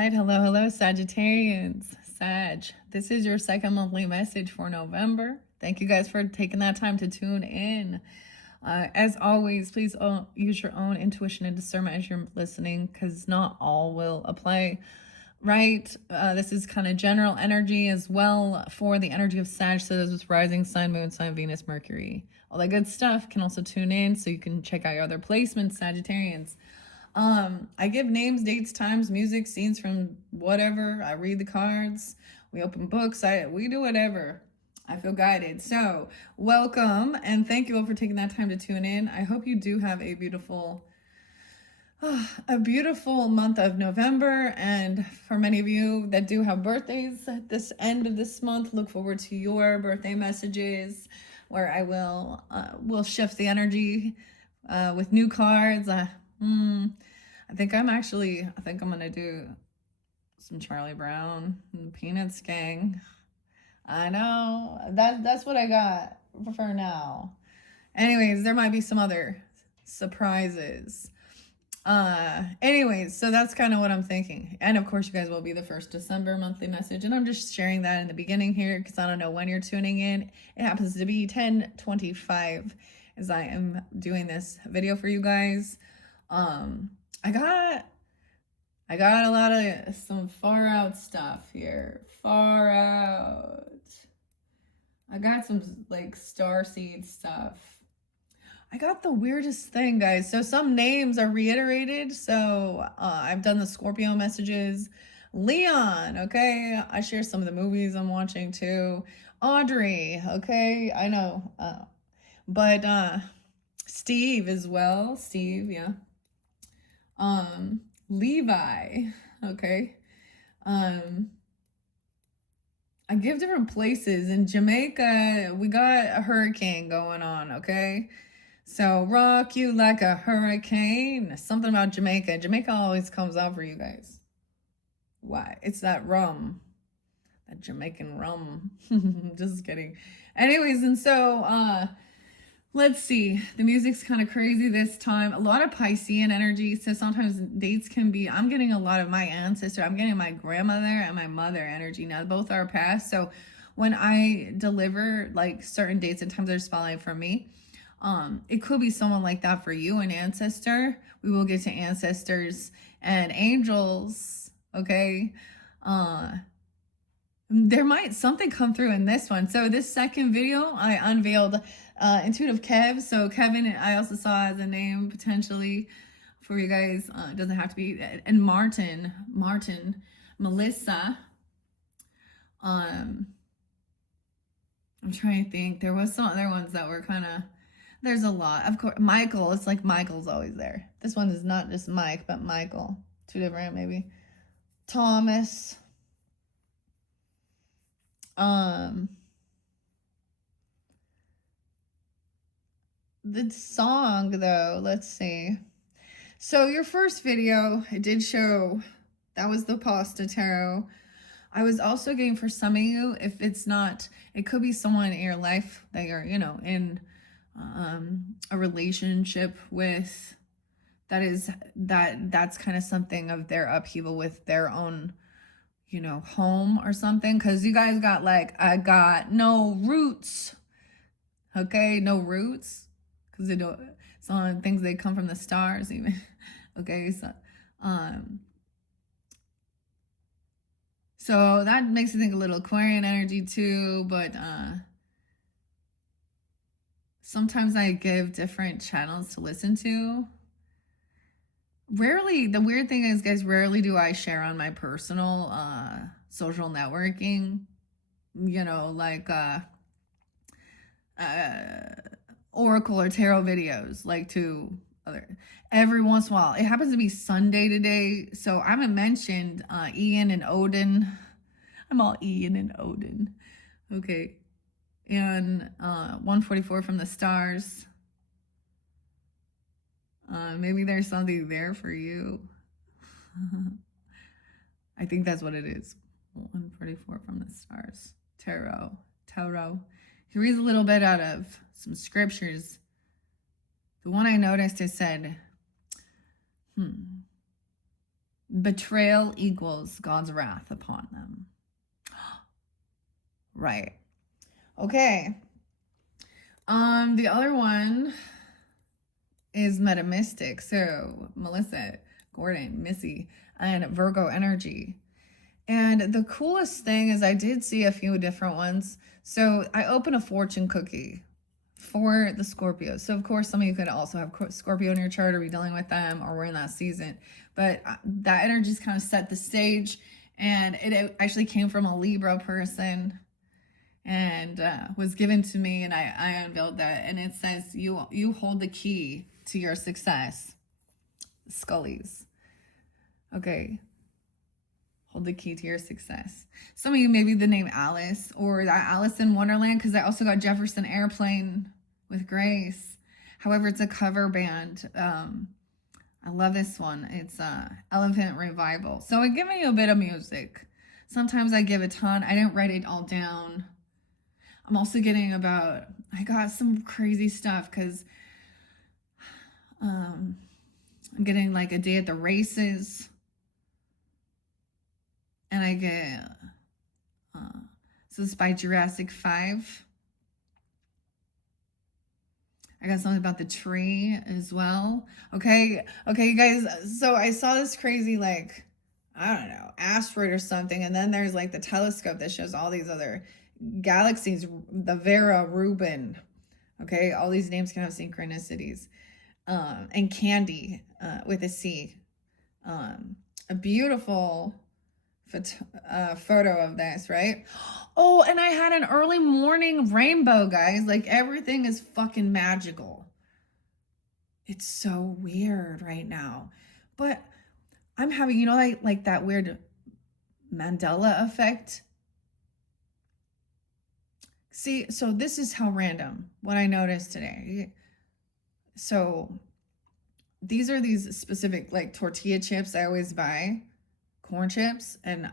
right. Hello, Sagittarians. Sag, this is your second monthly message for November. Thank you guys for taking that time to tune in. As always, please use your own intuition and discernment as you're listening, because not all will apply, right? This is kind of general energy as well for the energy of Sag. So this is rising sign, moon sign, Venus, Mercury. All that good stuff. Can also tune in so you can check out your other placements, Sagittarians. I give names, dates, times, music, scenes from whatever. I read the cards. We open books. We do whatever. I feel guided. So welcome and thank you all for taking that time to tune in. I hope you do have a beautiful month of November. And for many of you that do have birthdays at this end of this month, look forward to your birthday messages where I will shift the energy with new cards. I think I'm gonna do some Charlie Brown and the Peanuts Gang. I know that's what I got for now. Anyways, there might be some other surprises. Anyways, so that's kind of what I'm thinking. And of course, you guys will be the first December monthly message. And I'm just sharing that in the beginning here because I don't know when you're tuning in. It happens to be 10:25 as I am doing this video for you guys. I got a lot of some far out stuff here. Far out. I got some like starseed stuff. I got the weirdest thing, guys. So some names are reiterated. So I've done the Scorpio messages. Leon, okay. I share some of the movies I'm watching too. Audrey, okay. I know. But Steve as well. Steve, yeah. Levi, okay. I give different places. In Jamaica, we got a hurricane going on, okay? So rock you like a hurricane. Something about Jamaica. Jamaica always comes out for you guys. Why? It's that rum. That Jamaican rum. Just kidding. Anyways, and so let's see. The music's kind of crazy this time. A lot of Piscean energy. So sometimes dates can be, I'm getting a lot of my ancestor. I'm getting my grandmother and my mother energy. Now, both are past. So when I deliver like certain dates and times that are spotlight for me, it could be someone like that for you, an ancestor. We will get to ancestors and angels. Okay. There might something come through in this one. So this second video, I unveiled Intuitive Kev. So Kevin, I also saw as a name potentially for you guys. It doesn't have to be. And Martin, Melissa. I'm trying to think. There was some other ones that were kind of, there's a lot. Of course, Michael. It's like Michael's always there. This one is not just Mike, but Michael. Two different maybe. Thomas. The song though, let's see. So your first video, it did show that was the pasta tarot. I was also getting for some of you, if it's not, it could be someone in your life that you're, in a relationship with, that's kind of something of their upheaval with their own home or something, because you guys got like, I got no roots. Okay, no roots, because they don't, some things, they come from the stars even. Okay, so that makes me think a little Aquarian energy too, but sometimes I give different channels to listen to. Rarely, the weird thing is, guys, rarely do I share on my personal social networking, like oracle or tarot videos, like to other, every once in a while. It happens to be Sunday today, so I haven't mentioned Ian and Odin. I'm all Ian and Odin. Okay. And 144 from the stars. Maybe there's something there for you. I think that's what it is. 144 from the stars. Tarot. He reads a little bit out of some scriptures. The one I noticed, it said, Betrayal equals God's wrath upon them. Right. Okay. The other one is Metamystic. So Melissa, Gordon, Missy, and Virgo energy. And the coolest thing is I did see a few different ones. So I opened a fortune cookie for the Scorpio. So of course, some of you could also have Scorpio in your chart or be dealing with them or we're in that season. But that energy's kind of set the stage. And it actually came from a Libra person and was given to me, and I unveiled that. And it says, you hold the key to your success. Scullies. Okay. Hold the key to your success. Some of you, maybe the name Alice or that Alice in Wonderland, because I also got Jefferson Airplane with Grace. However, it's a cover band. I love this one. It's Elephant Revival. So I'm giving you a bit of music. Sometimes I give a ton. I didn't write it all down. I'm also getting I got some crazy stuff because I'm getting like a day at the races. And I get, so it's by Jurassic 5. I got something about the tree as well. Okay, you guys, so I saw this crazy, like, I don't know, asteroid or something. And then there's like the telescope that shows all these other galaxies, the Vera Rubin. Okay, all these names can have synchronicities. And Candy with a C. A beautiful photo of this, right? Oh, and I had an early morning rainbow, guys. Like everything is fucking magical. It's so weird right now. But I'm having, like that weird Mandela effect. See, so this is how random what I noticed today. So these are these specific like tortilla chips I always buy. Corn chips, and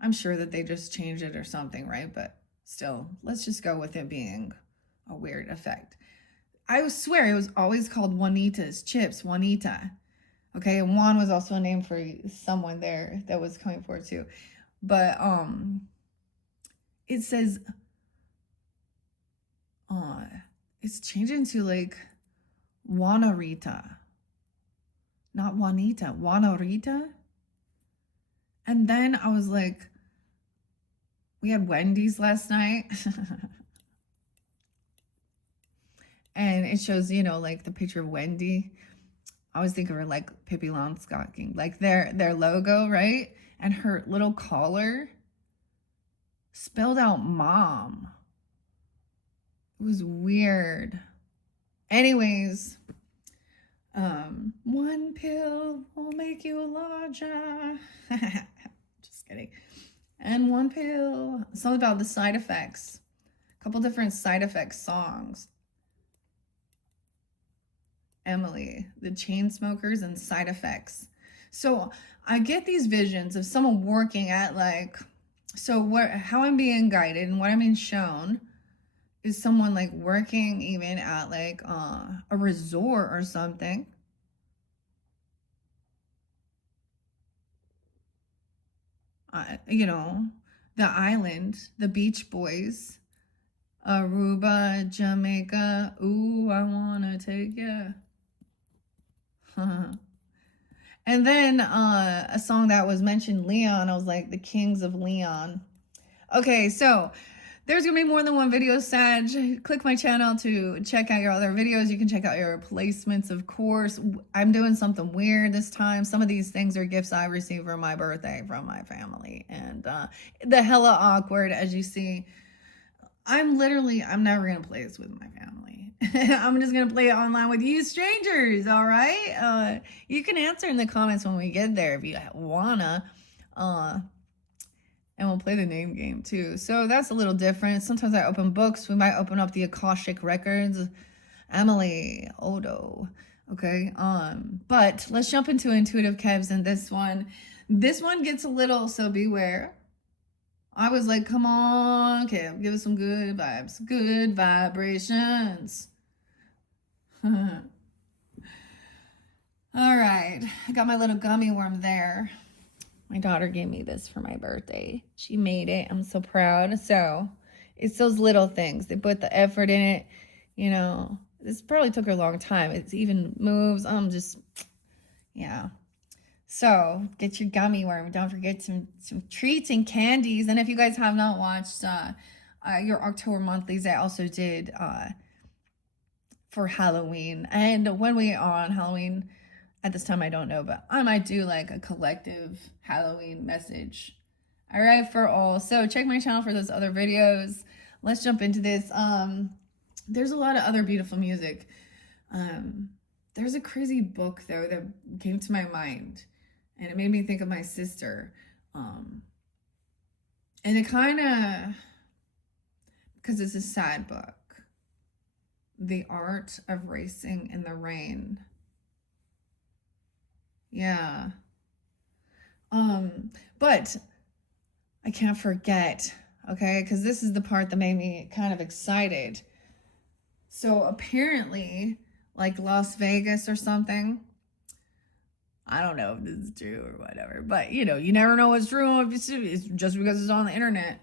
I'm sure that they just changed it or something, right? But still, let's just go with it being a weird effect. I swear it was always called Juanita's chips, Juanita. Okay, and Juan was also a name for someone there that was coming forward too. But it says it's changing to like Juanarita. Not Juanita, Juanarita. And then I was like, we had Wendy's last night. And it shows, like the picture of Wendy. I always think of her like Pippi Longstocking, like their logo, right? And her little collar spelled out mom. It was weird. Anyways, one pill will make you larger. Just kidding. And one pill. Something about the side effects. A couple different side effects songs. Emily, the Chainsmokers and Side Effects. So I get these visions of someone working at how I'm being guided and what I'm being shown is someone like working even at like a resort or something. The island, the Beach Boys, Aruba, Jamaica. Ooh, I wanna take ya. And then a song that was mentioned, Leon. I was like, the Kings of Leon. Okay, so there's gonna be more than one video, Sag. Click my channel to check out your other videos. You can check out your placements, of course. I'm doing something weird this time. Some of these things are gifts I received for my birthday from my family. And the hella awkward, as you see. I'm never gonna play this with my family. I'm just gonna play it online with you strangers, all right? You can answer in the comments when we get there if you wanna. And we'll play the name game too. So that's a little different. Sometimes I open books. We might open up the Akashic Records. Emily Odo. Okay. But let's jump into Intuitive Kevs and this one. This one gets a little, so beware. I was like, come on, Kev, give us some good vibes. Good vibrations. All right. I got my little gummy worm there. My daughter gave me this for my birthday. She made it. I'm so proud. So it's those little things. They put the effort in it. You know, this probably took her a long time. It even moves. I'm just, yeah. So get your gummy worm. Don't forget some treats and candies. And if you guys have not watched your October monthlies, I also did for Halloween. And when we are on Halloween, at this time I don't know, but I might do like a collective Halloween message. All right, for all. So check my channel for those other videos. Let's jump into this. There's a lot of other beautiful music. There's a crazy book though that came to my mind, and it made me think of my sister. And it kind of, because it's a sad book, The Art of Racing in the Rain. Yeah. But I can't forget, okay, because this is the part that made me kind of excited. So apparently, like Las Vegas or something, I don't know if this is true or whatever, but you know, you never know what's true if it's just because it's on the internet.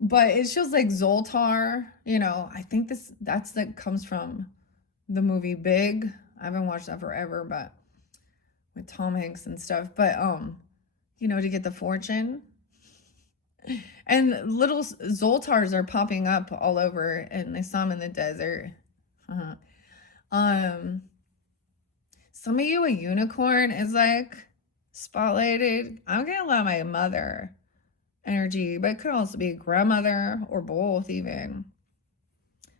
But it shows like Zoltar, you know, I think that comes from the movie Big. I haven't watched that forever, but with Tom Hanks and stuff. But you know, to get the fortune. And little Zoltars are popping up all over, and I saw them in the desert. Some of you, a unicorn is like spotlighted. I'm getting a lot of my mother energy, but it could also be a grandmother or both even.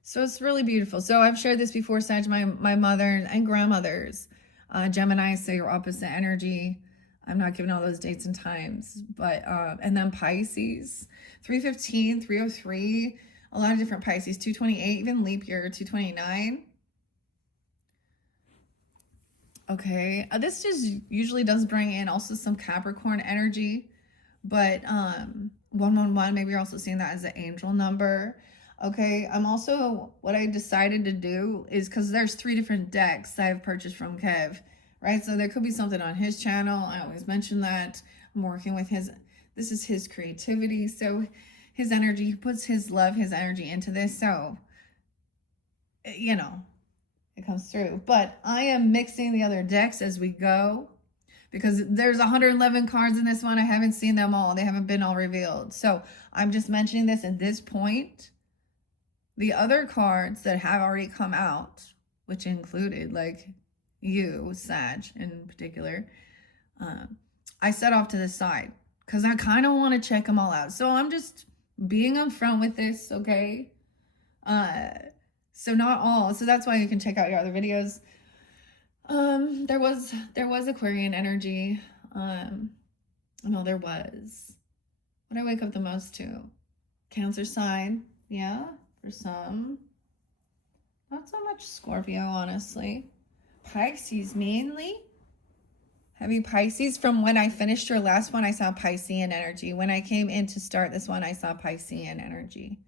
So it's really beautiful. So I've shared this before, Sag, my mother and grandmothers. Gemini, so your opposite energy. I'm not giving all those dates and times, but and then Pisces, 315, 303, a lot of different Pisces, 228, even leap year 229. Okay, this just usually does bring in also some Capricorn energy, but 111, maybe you're also seeing that as an angel number. Okay, I'm also, what I decided to do is, because there's 3 different decks I've purchased from Kev, right? So there could be something on his channel. I always mention that. I'm working with this is his creativity. So his energy, he puts his love, his energy into this. So, you know, it comes through. But I am mixing the other decks as we go, because there's 111 cards in this one. I haven't seen them all. They haven't been all revealed. So I'm just mentioning this at this point. The other cards that have already come out, which included like you, Sag in particular, I set off to the side because I kind of want to check them all out. So I'm just being upfront with this, okay? So not all. So that's why you can check out your other videos. There was Aquarian energy. No, there was. What I wake up the most to? Cancer sign, yeah. For some, not so much Scorpio, honestly. Pisces mainly. Heavy Pisces. From when I finished your last one, I saw Piscean energy. When I came in to start this one, I saw Piscean energy.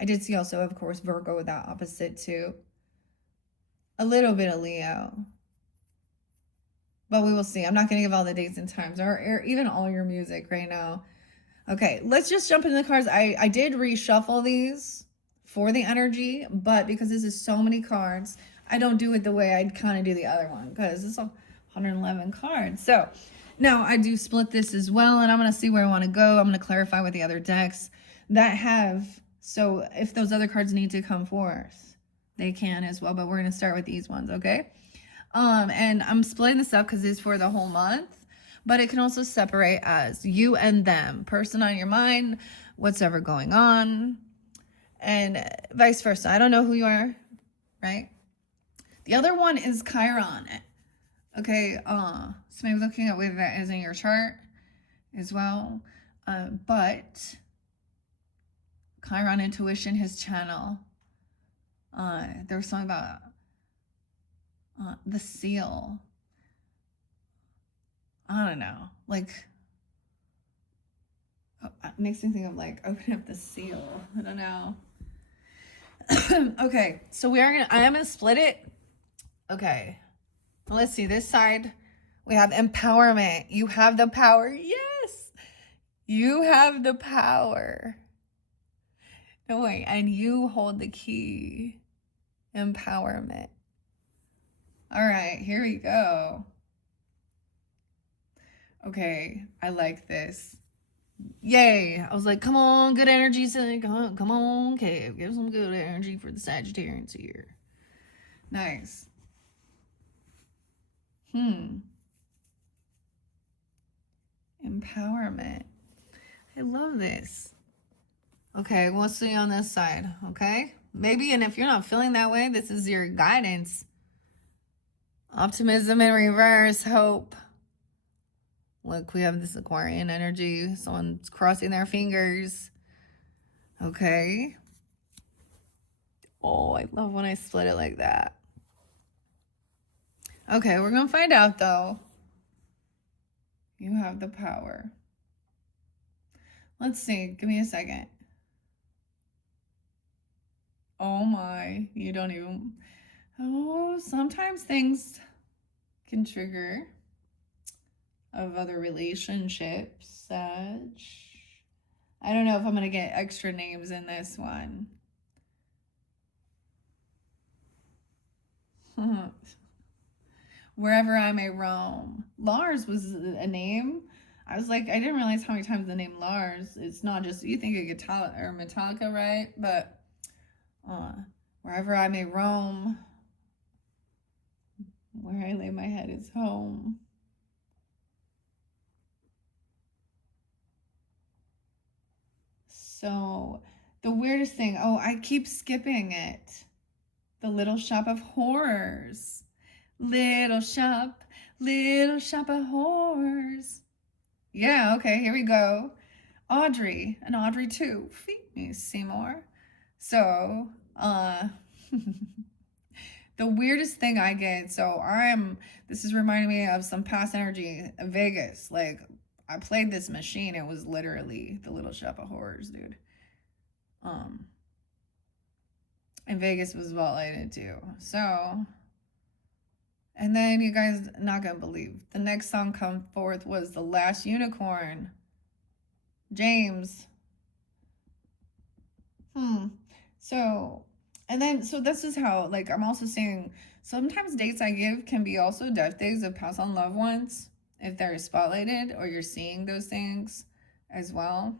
I did see also, of course, Virgo with that opposite too. A little bit of Leo. But we will see. I'm not going to give all the dates and times or even all your music right now. Okay, let's just jump into the cards. I did reshuffle these for the energy, but because this is so many cards, I don't do it the way I'd kind of do the other one, because it's 111 cards. So now I do split this as well, and I'm going to see where I want to go. I'm going to clarify with the other decks that have, so if those other cards need to come forth, they can as well, but we're going to start with these ones, okay? And I'm splitting this up because it's for the whole month, but it can also separate as you and them, person on your mind, what's ever going on, and vice versa. I don't know who you are, right? The other one is Chiron. Okay, so maybe looking at where that is in your chart as well. But Chiron intuition, his channel. There was something about the seal. I don't know, like it makes me think of like opening up the seal. I don't know. Okay, so I am gonna split it. Okay, let's see this side. We have empowerment. You have the power. Yes. You have the power. No, wait, and you hold the key. Empowerment. All right, here we go. Okay, I like this. Yay. I was like, come on, good energy. Come on, Kev. Give some good energy for the Sagittarians here. Nice. Empowerment. I love this. Okay, we'll see on this side, okay? Maybe, and if you're not feeling that way, this is your guidance. Optimism in reverse, hope. Look, we have this Aquarian energy. Someone's crossing their fingers. Okay. Oh, I love when I split it like that. Okay, we're going to find out, though. You have the power. Let's see. Give me a second. Oh my, you don't even... Oh, sometimes things can trigger of other relationships, such. I don't know if I'm going to get extra names in this one. Wherever I may roam. Lars was a name. I was like, I didn't realize how many times the name Lars. It's not just, you think of guitar or Metallica, right? But wherever I may roam, where I lay my head is home. So the weirdest thing, oh, I keep skipping it. The Little Shop of Horrors. Little shop of horrors. Yeah, okay, here we go. Audrey, and Audrey too. Feed me, Seymour. So, the weirdest thing I get, so this is reminding me of some past energy in Vegas. Like, I played this machine, it was literally the Little Shop of Horrors, dude. And Vegas was spotlighted too. So, and then you guys not gonna believe, the next song come forth was The Last Unicorn. James. So, and then, so this is how, like, I'm also saying, sometimes dates I give can be also death days of past on loved ones, if they're spotlighted or you're seeing those things as well.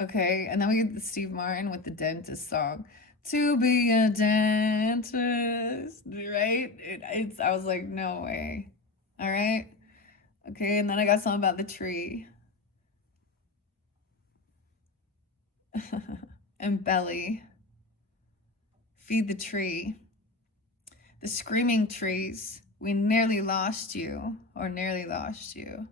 Okay, and then we get the Steve Martin with the dentist song. To be a dentist, right? I was like, no way. All right. Okay, and then I got something about the tree. And belly. Feed the tree. The screaming trees. We nearly lost you, or nearly lost you.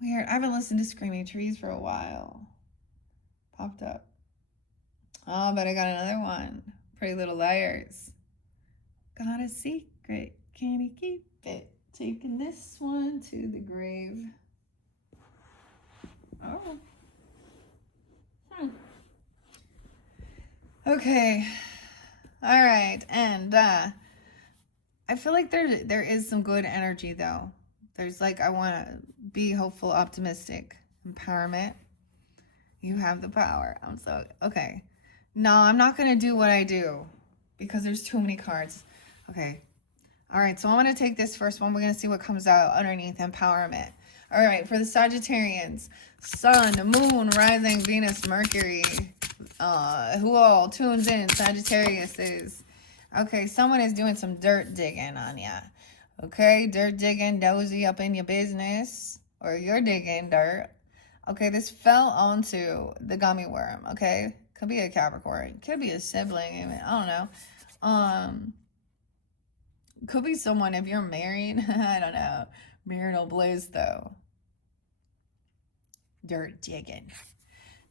Weird. I haven't listened to Screaming Trees for a while. Popped up. Oh, but I got another one. Pretty Little Liars. Got a secret. Can he keep it? Taking this one to the grave. Oh. Okay. All right. And I feel like there is some good energy, though. There's like, I want to be hopeful, optimistic, empowerment. You have the power. I'm so, okay. No, I'm not going to do what I do because there's too many cards. Okay. All right. So I'm going to take this first one. We're going to see what comes out underneath empowerment. All right. For the Sagittarians, Sun, Moon, Rising, Venus, Mercury, who all tunes in, Sagittarius is. Okay. Someone is doing some dirt digging on ya. Okay. Dirt digging, dozy up in your business, or you're digging dirt. Okay, this fell onto the gummy worm, okay? Could be a Capricorn. Could be a sibling, even. I don't know. Could be someone, if you're married. I don't know. Marital bliss, though. Dirt digging.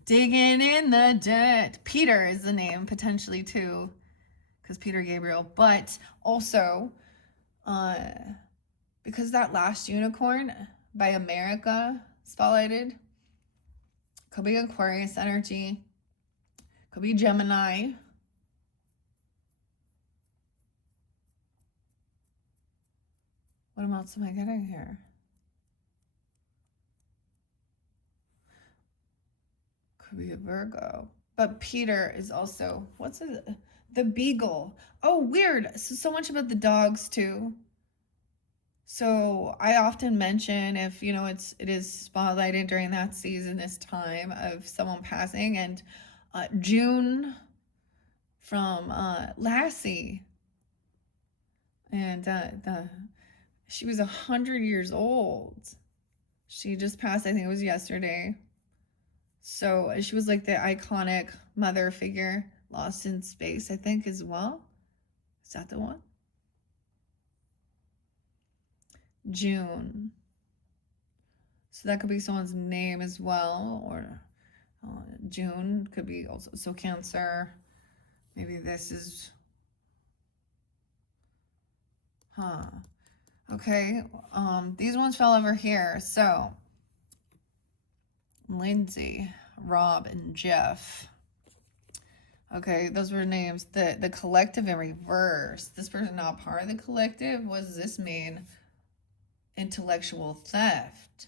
Digging in the dirt. Peter is the name, potentially, too. Because Peter Gabriel. But also, because that Last Unicorn by America spotlighted. Could be Aquarius energy. Could be Gemini. What else am I getting here? Could be a Virgo. But Peter is also, what's it? The beagle. Oh, weird. So much about the dogs too. So I often mention if, it is spotlighted during that season, this time of someone passing. And June from Lassie. And she was 100 years old. She just passed, I think it was yesterday. So she was like the iconic mother figure, Lost in Space, I think, as well. Is that the one? June. So that could be someone's name as well, or June could be also, so Cancer. Maybe this is, okay. These ones fell over here. So Lindsay, Rob, and Jeff. Okay, those were names. The collective in reverse. This person not part of the collective. What does this mean? Intellectual theft.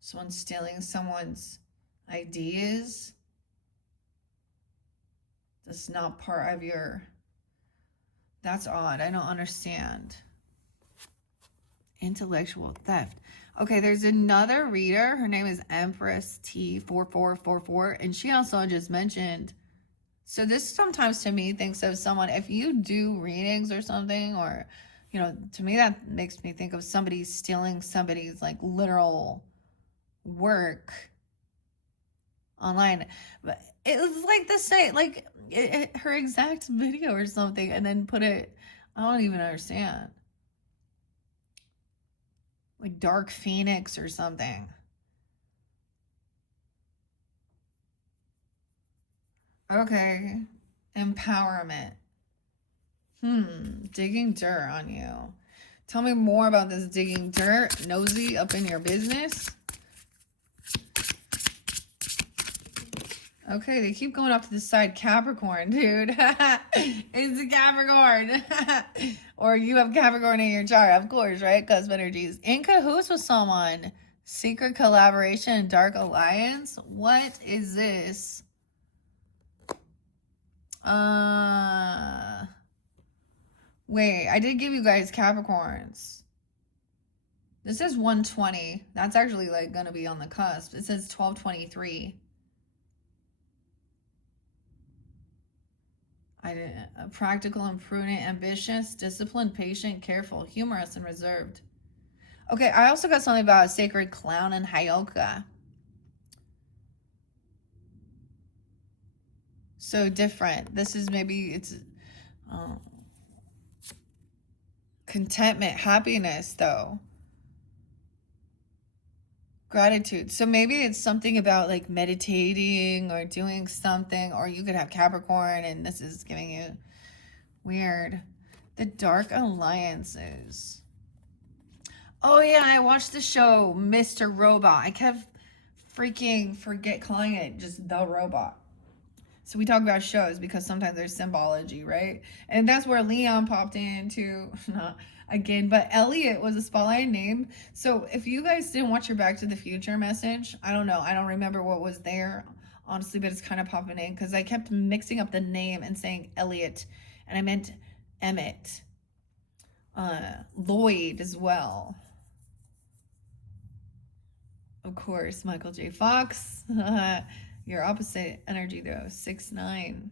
Someone stealing someone's ideas. That's not part of your... That's odd. I don't understand. Intellectual theft. Okay, there's another reader. Her name is Empress T4444. And she also just mentioned... So this sometimes to me thinks of someone, if you do readings or something, or, to me that makes me think of somebody stealing somebody's like literal work online. But it was like the same, like her exact video or something, and then put it, I don't even understand. Like Dark Phoenix or something. Okay. Empowerment. Digging dirt on you. Tell me more about this digging dirt. Nosy up in your business. Okay, they keep going off to the side. Capricorn, dude. It's a Capricorn. Or you have Capricorn in your chart, of course, right? Cusp energies. In cahoots with someone. Secret collaboration, dark alliance. What is this? Wait, I did give you guys Capricorns. This is 120. That's actually like gonna be on the cusp. It says 1223. Practical and prudent, ambitious, disciplined, patient, careful, humorous, and reserved. Okay, I also got something about a sacred clown and Hyoka. So different. This is maybe it's contentment, happiness, though. Gratitude. So maybe it's something about like meditating or doing something, or you could have Capricorn and this is giving you weird. The dark alliances. Oh yeah, I watched the show Mr. Robot. I kept freaking calling it just The Robot. So we talk about shows because sometimes there's symbology, right? And that's where Leon popped into, not again, but Elliot was a spotlight name. So if you guys didn't watch your Back to the Future message, I don't know. I don't remember what was there, honestly, but it's kind of popping in because I kept mixing up the name and saying Elliot, and I meant Emmett. Lloyd as well. Of course, Michael J. Fox. Your opposite energy though, 6'9".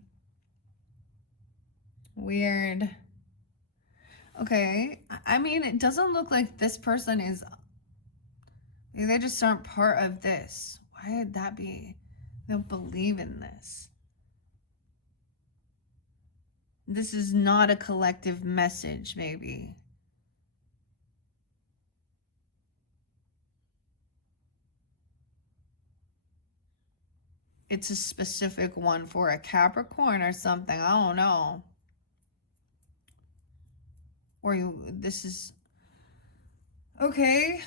Weird. Okay, I mean, it doesn't look like this person is, they just aren't part of this. Why would that be? They don't believe in this. This is not a collective message, maybe. It's a specific one for a Capricorn or something. I don't know. Or this is... Okay.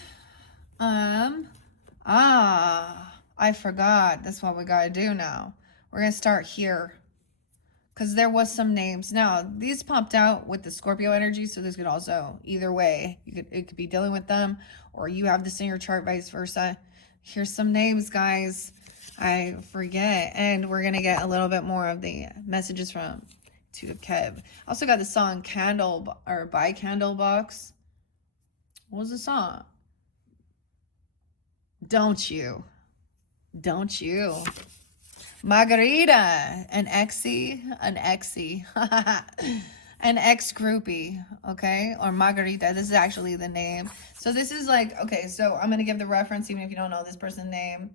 I forgot. That's what we gotta do now. We're gonna start here. because there was some names. Now, these popped out with the Scorpio energy, so this could also, either way, it could be dealing with them, or you have this in your chart, vice versa. Here's some names, guys. I forget, and we're going to get a little bit more of the messages from Two of Kev. Also got the song Candle, or By Candlebox. What was the song? Don't You. Margarita, an exy, an ex-groupie, okay? Or Margarita, this is actually the name. So this is like, okay, so I'm going to give the reference even if you don't know this person's name,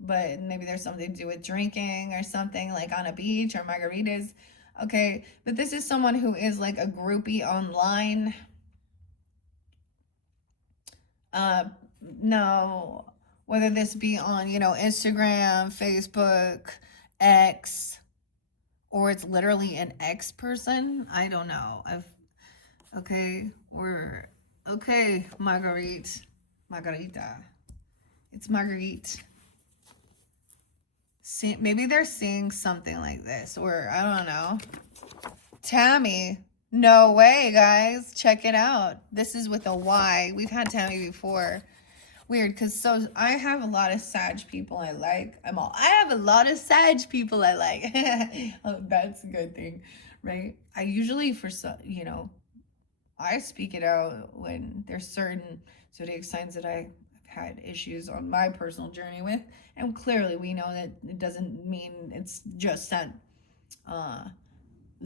but maybe there's something to do with drinking or something, like on a beach or margaritas. Okay, but this is someone who is like a groupie online. No, whether this be on, Instagram, Facebook, X, or it's literally an ex person. I don't know. Okay, Margarita. It's Marguerite. Maybe they're seeing something like this, or I don't know. Tammy. No way, guys. Check it out. This is with a Y. We've had Tammy before. Weird, because I have a lot of Sag people I like. I have a lot of Sag people I like. Oh, that's a good thing, right? I usually, I speak it out when there's certain zodiac signs that I've had issues on my personal journey with. And clearly we know that it doesn't mean it's just that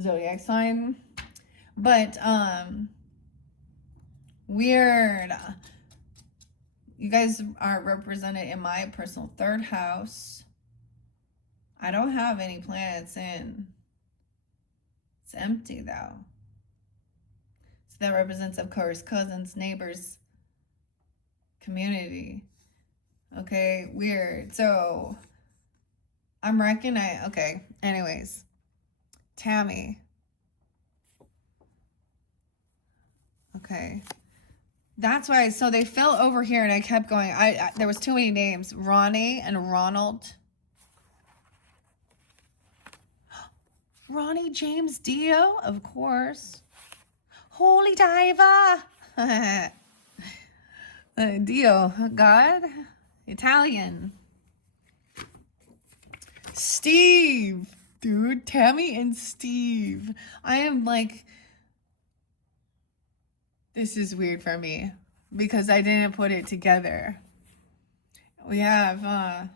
zodiac sign. But, weird. You guys are represented in my personal third house. I don't have any planets in. It's empty though. So that represents, of course, cousins, neighbors, community. Okay, weird. So I'm recognizing, okay, anyways. Tammy. Okay. That's why, so they fell over here and I kept going. There was too many names. Ronnie and Ronald. Ronnie James Dio, of course. Holy Diva. Dio, God. Italian. Steve. Dude, Tammy and Steve. I am like... This is weird for me because I didn't put it together. We have a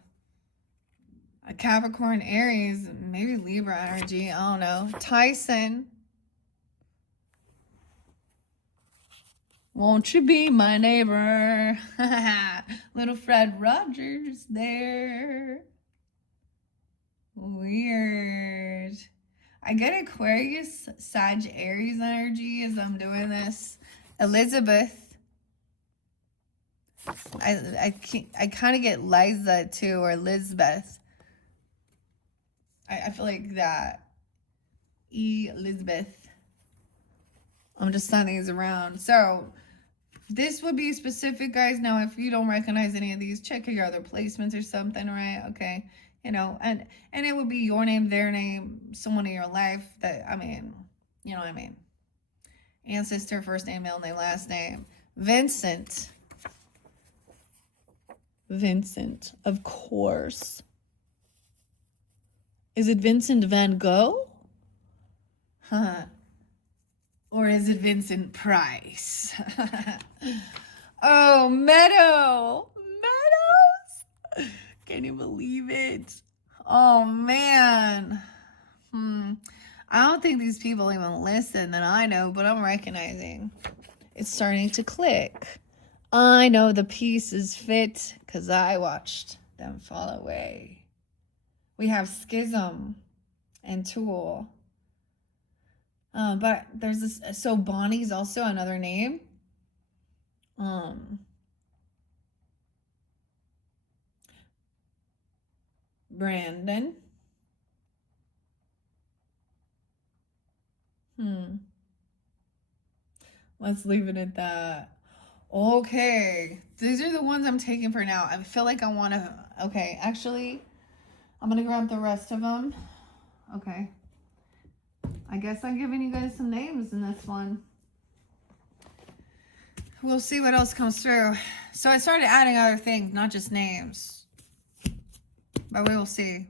Capricorn, Aries, maybe Libra energy. I don't know. Tyson. Won't you be my neighbor? Little Fred Rogers there. Weird. I get Aquarius, Sag, Aries energy as I'm doing this. Elizabeth. I kind of get Liza too, or Elizabeth. I feel like that. Elizabeth. I'm just sending these around. So this would be specific, guys. Now, if you don't recognize any of these, check your other placements or something, right? Okay. And it would be your name, their name, someone in your life that, you know what I mean? Ancestor, first name, middle name, last name. Vincent, of course. Is it Vincent van Gogh? Huh. Or is it Vincent Price? Oh, Meadows. Can you believe it? Oh, man. I don't think these people even listen that I know, but I'm recognizing it's starting to click. I know the pieces fit because I watched them fall away. We have Schism and Tool. But there's this, so Bonnie's also another name. Brandon. Let's leave it at that. Okay. These are the ones I'm taking for now. I feel like I want to... Okay, actually, I'm going to grab the rest of them. Okay. I guess I'm giving you guys some names in this one. We'll see what else comes through. So I started adding other things, not just names. But we will see.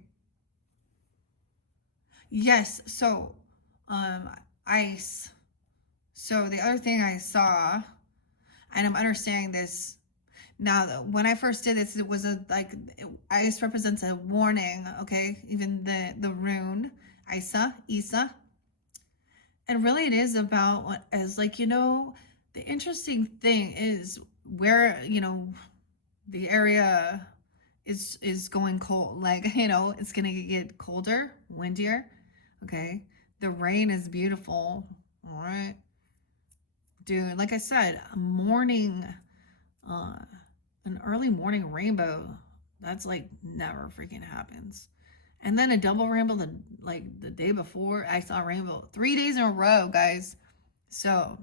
Yes, so ice. So the other thing I saw, and I'm understanding this now, when I first did this, it was ice represents a warning, okay? Even the rune, Isa. And really it is about what is like, you know, the interesting thing is where, you know, the area is going cold. Like, you know, it's going to get colder, windier. Okay. The rain is beautiful. All right. Dude, like I said, a morning, an early morning rainbow, that's like never freaking happens. And then a double rainbow the day before, I saw a rainbow 3 days in a row, guys. So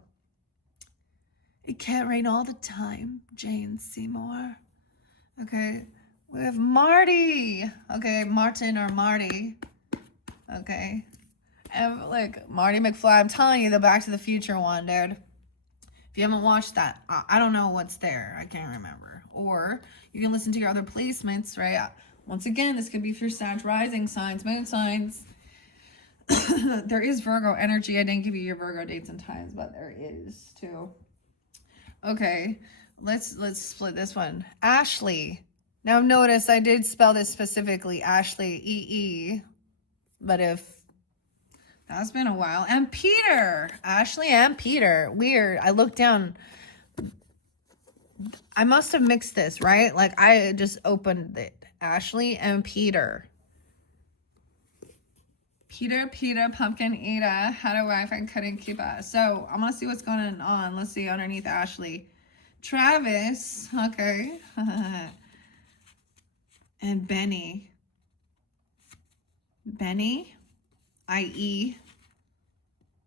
it can't rain all the time, Jane Seymour. Okay. We have Marty. Okay, Martin or Marty. Okay. And like Marty McFly, I'm telling you, the Back to the Future one, dude. If you haven't watched that, I don't know what's there. I can't remember. Or you can listen to your other placements, right? Once again, this could be for Sag rising signs, moon signs. There is Virgo energy. I didn't give you your Virgo dates and times, but there is too. Okay, let's split this one. Ashley. Now notice I did spell this specifically, Ashley, E-E. But if that's been a while. And Peter. Ashley and Peter. Weird. I looked down. I must have mixed this, right? Like I just opened it. Ashley and Peter. Peter, pumpkin eater, had a wife and couldn't keep up. So I'm gonna see what's going on. Let's see underneath Ashley. Travis, okay. And Benny. Benny, I.E.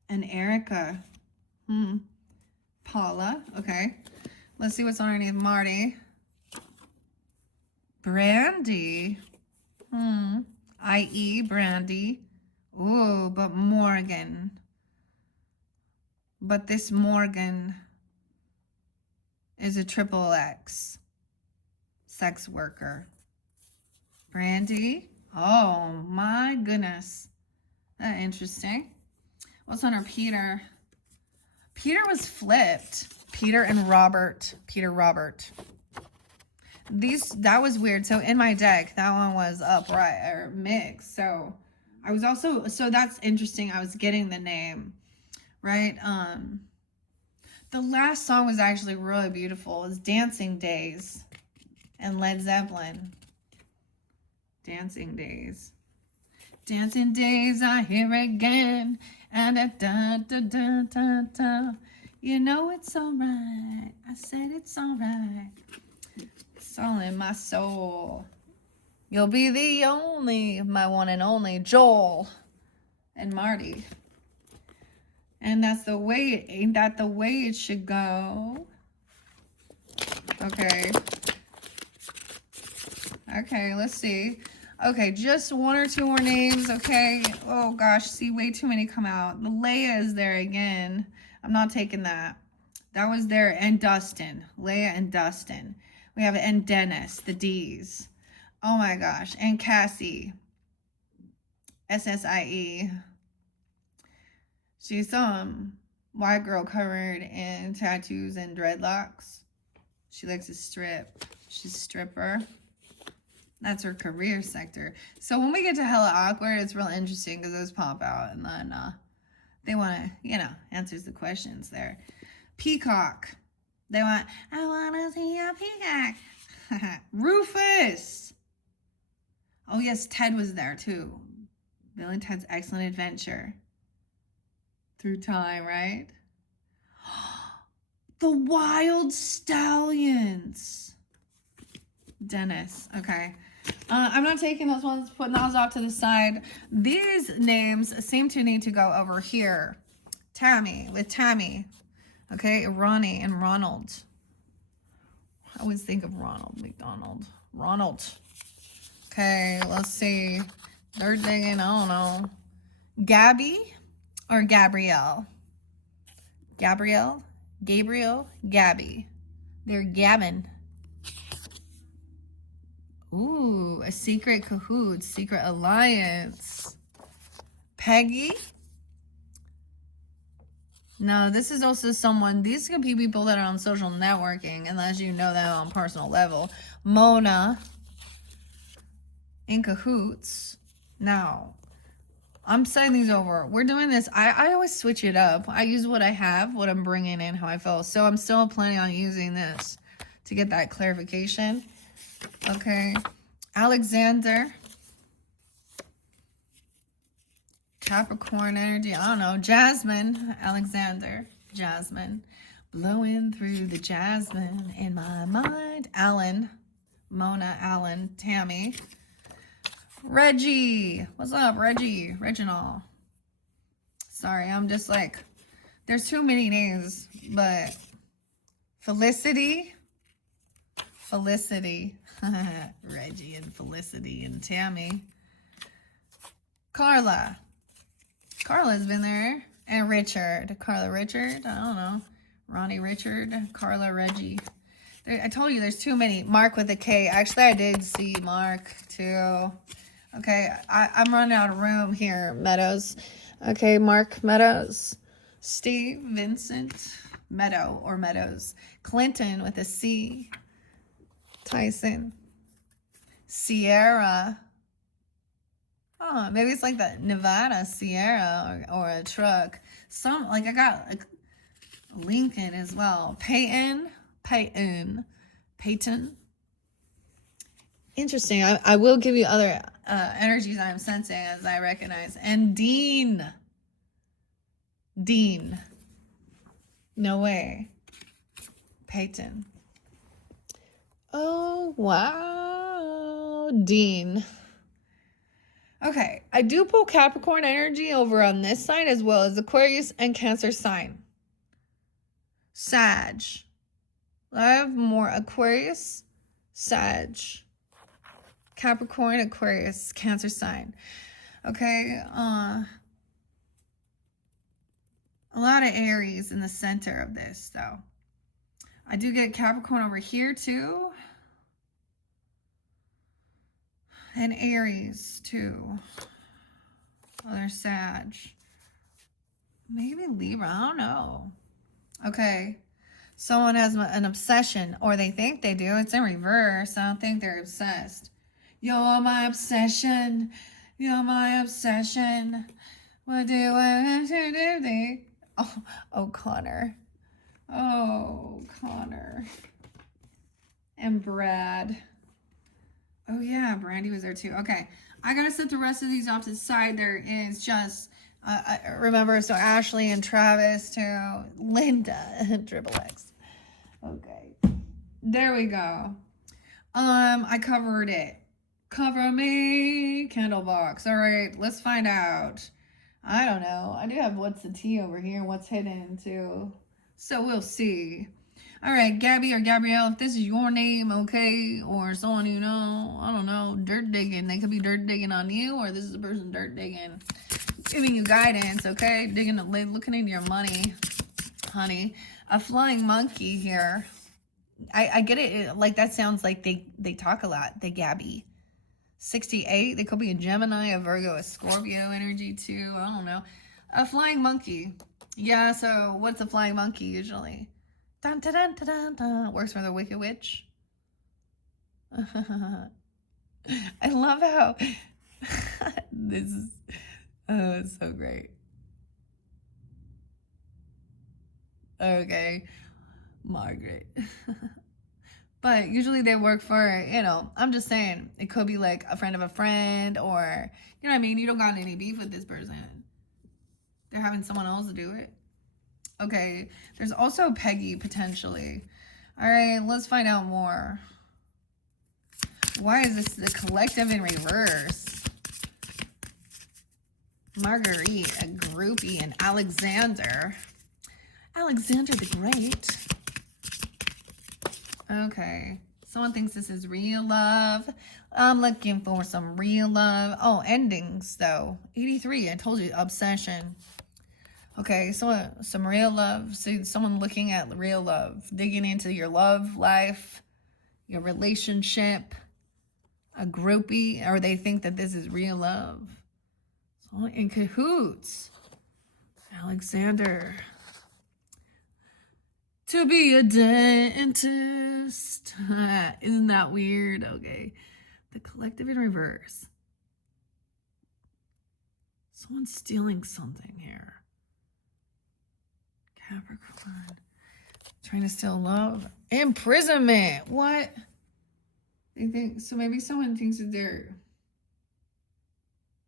and Erica. Paula, okay. Let's see what's underneath Marty. Brandy. I.E. Brandy. Ooh, but Morgan. But this Morgan is a XXX. Sex worker. Brandy. Oh my goodness. Interesting. What's under Peter? Peter was flipped. Peter and Robert. Peter Robert. That was weird. So in my deck, that one was upright or mixed. So I was also, so that's interesting. I was getting the name, right? The last song was actually really beautiful. It was Dancing Days and Led Zeppelin. Dancing Days. Dancing Days are here again. And da da da da da. You know it's alright. I said it's alright. It's all in my soul. You'll be the only, my one and only, Joel and Marty. And that's the way, ain't that the way it should go? Okay. Okay, let's see. Okay, just one or two more names, okay? Oh gosh, see, way too many come out. The Leia is there again. I'm not taking that. That was there, and Dustin. Leia and Dustin. We have, and Dennis, the D's. Oh my gosh, and Cassie. SSIE. She's white girl covered in tattoos and dreadlocks. She likes to strip. She's a stripper. That's her career sector. So when we get to Hella Awkward, it's real interesting because those pop out and then they want to, you know, answers the questions there. Peacock. They want, I want to see a peacock. Rufus. Oh yes, Ted was there too. Bill and Ted's Excellent Adventure. Through Time, right? The Wild Stallions. Dennis. Okay. I'm not taking those ones, putting those off to the side. These names seem to need to go over here. Tammy, with Tammy. Okay, Ronnie and Ronald. I always think of Ronald McDonald. Ronald. Okay, let's see. Third thing, I don't know. Gabby. or Gabrielle? Gabrielle, Gabriel, Gabby. They're gabbing. Ooh, a secret cahoots, secret alliance. Peggy. No, this is also someone, these could be people that are on social networking, unless you know them on personal level. Mona. In cahoots. Now, I'm setting these over. We're doing this. I always switch it up. I use what I have, what I'm bringing in, how I feel. So I'm still planning on using this to get that clarification. Okay. Alexander. Capricorn energy. I don't know. Jasmine. Alexander. Jasmine. Blowing through the jasmine in my mind. Alan. Mona, Alan, Tammy. Reggie. What's up, Reggie? Reginald. Sorry, I'm just like, there's too many names, but Felicity. Felicity. Reggie and Felicity and Tammy. Carla. Carla's been there. And Richard. Carla Richard. I don't know. Ronnie Richard. Carla Reggie. I told you there's too many. Mark with a K. Actually, I did see Mark too. Okay, I'm running out of room here, Meadows. Okay, Mark Meadows. Steve Vincent Meadow or Meadows. Clinton with a C. Tyson. Sierra. Oh, maybe it's like the Nevada Sierra or a truck. Some, like I got like Lincoln as well. Peyton. Interesting. I will give you other energies I'm sensing as I recognize. And Dean. No way. Peyton. Oh, wow. Dean. Okay. I do pull Capricorn energy over on this side as well as Aquarius and Cancer sign. Sag. I have more Aquarius, Sag. Capricorn, Aquarius, Cancer sign. Okay, a lot of Aries in the center of this, though. I do get Capricorn over here, too. And Aries, too. Oh, there's Sag. Maybe Libra, I don't know. Okay. Someone has an obsession, or they think they do. It's in reverse. I don't think they're obsessed. You're my obsession. You're my obsession. What do you want to do? Oh, Connor. Oh, Connor. And Brad. Oh, yeah, Brandy was there too. Okay, I got to set the rest of these off to the side. There is just, remember, so Ashley and Travis too. Linda, Triple X. Okay, there we go. I covered it. Cover me, Candlebox. All right, let's find out. I don't know. I do have what's the tea over here, what's hidden too. So we'll see. All right, Gabby or Gabrielle, if this is your name, okay, or someone you know, I don't know, dirt digging. They could be dirt digging on you, or this is a person dirt digging, giving you guidance, okay? Digging, looking into your money, honey. A flying monkey here. I get it. Like, that sounds like they talk a lot. They Gabby. 68. They could be a Gemini, a Virgo, a Scorpio energy too. I don't know. A flying monkey. Yeah, so what's a flying monkey usually? Dun, dun, dun, dun, dun, dun. Works for the Wicked Witch. I love how this is, oh, it's so great. Okay, Margaret. But usually they work for, you know, I'm just saying, it could be like a friend of a friend, or, you know what I mean? You don't got any beef with this person. They're having someone else do it. Okay, there's also Peggy, potentially. All right, let's find out more. Why is this the collective in reverse? Marguerite, a groupie, and Alexander. Alexander the Great. Okay, someone thinks this is real love. I'm looking for some real love. Oh, endings, though. 83, I told you, obsession. Okay, some real love. See, someone looking at real love, digging into your love life, your relationship, a groupie, or they think that this is real love. Someone in cahoots. Alexander. To be a dentist. Isn't that weird? Okay. The collective in reverse. Someone's stealing something here. Capricorn. Trying to steal love. Imprisonment. What? They think, so maybe someone thinks that they're,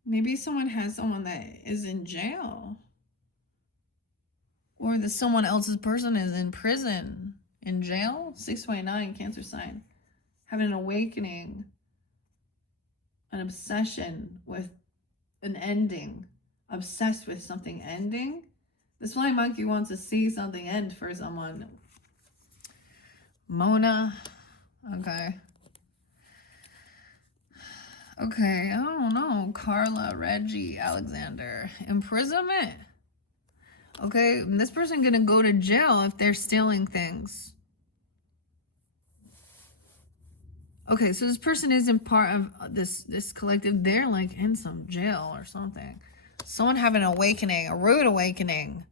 maybe someone has someone that is in jail. Or that someone else's person is in prison, in jail. 629, Cancer sign. Having an awakening, an obsession with an ending. Obsessed with something ending. This flying monkey wants to see something end for someone. Mona. Okay. Okay, I don't know. Carla, Reggie, Alexander. Imprisonment. Okay, this person gonna go to jail if they're stealing things. Okay, so this person isn't part of this collective. They're like in some jail or something. Someone having an awakening, a rude awakening.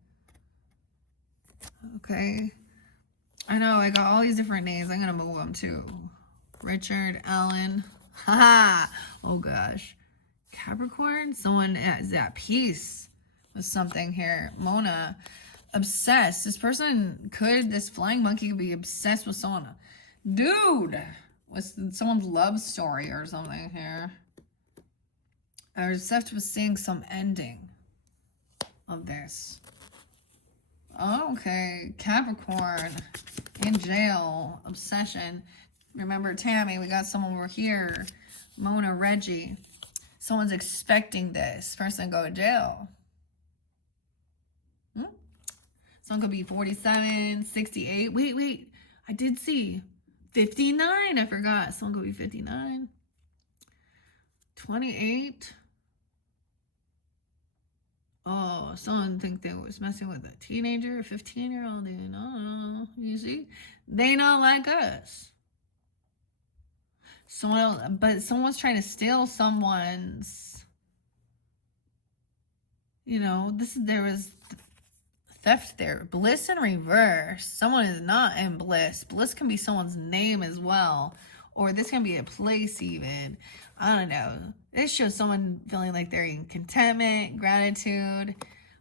Okay. I know, I got all these different names. I'm gonna move them too. Richard, Ellen. Haha. Oh gosh. Capricorn, someone is at peace with something here. Mona, obsessed. This person this flying monkey could be obsessed with someone. Dude, with someone's love story or something here. Or obsessed with seeing some ending of this. Okay, Capricorn, in jail, obsession. Remember Tammy, we got someone over here. Mona, Reggie. Someone's expecting this person to go to jail. Someone could be 47, 68. Wait. I did see 59. I forgot. Someone could be 59. 28. Oh, someone think they was messing with a teenager, a 15-year-old. No, you see? They not like us. Someone's trying to steal someone's, there was theft there. Bliss in reverse. Someone is not in bliss. Bliss can be someone's name as well. Or this can be a place even. I don't know. This shows someone feeling like they're in contentment, gratitude.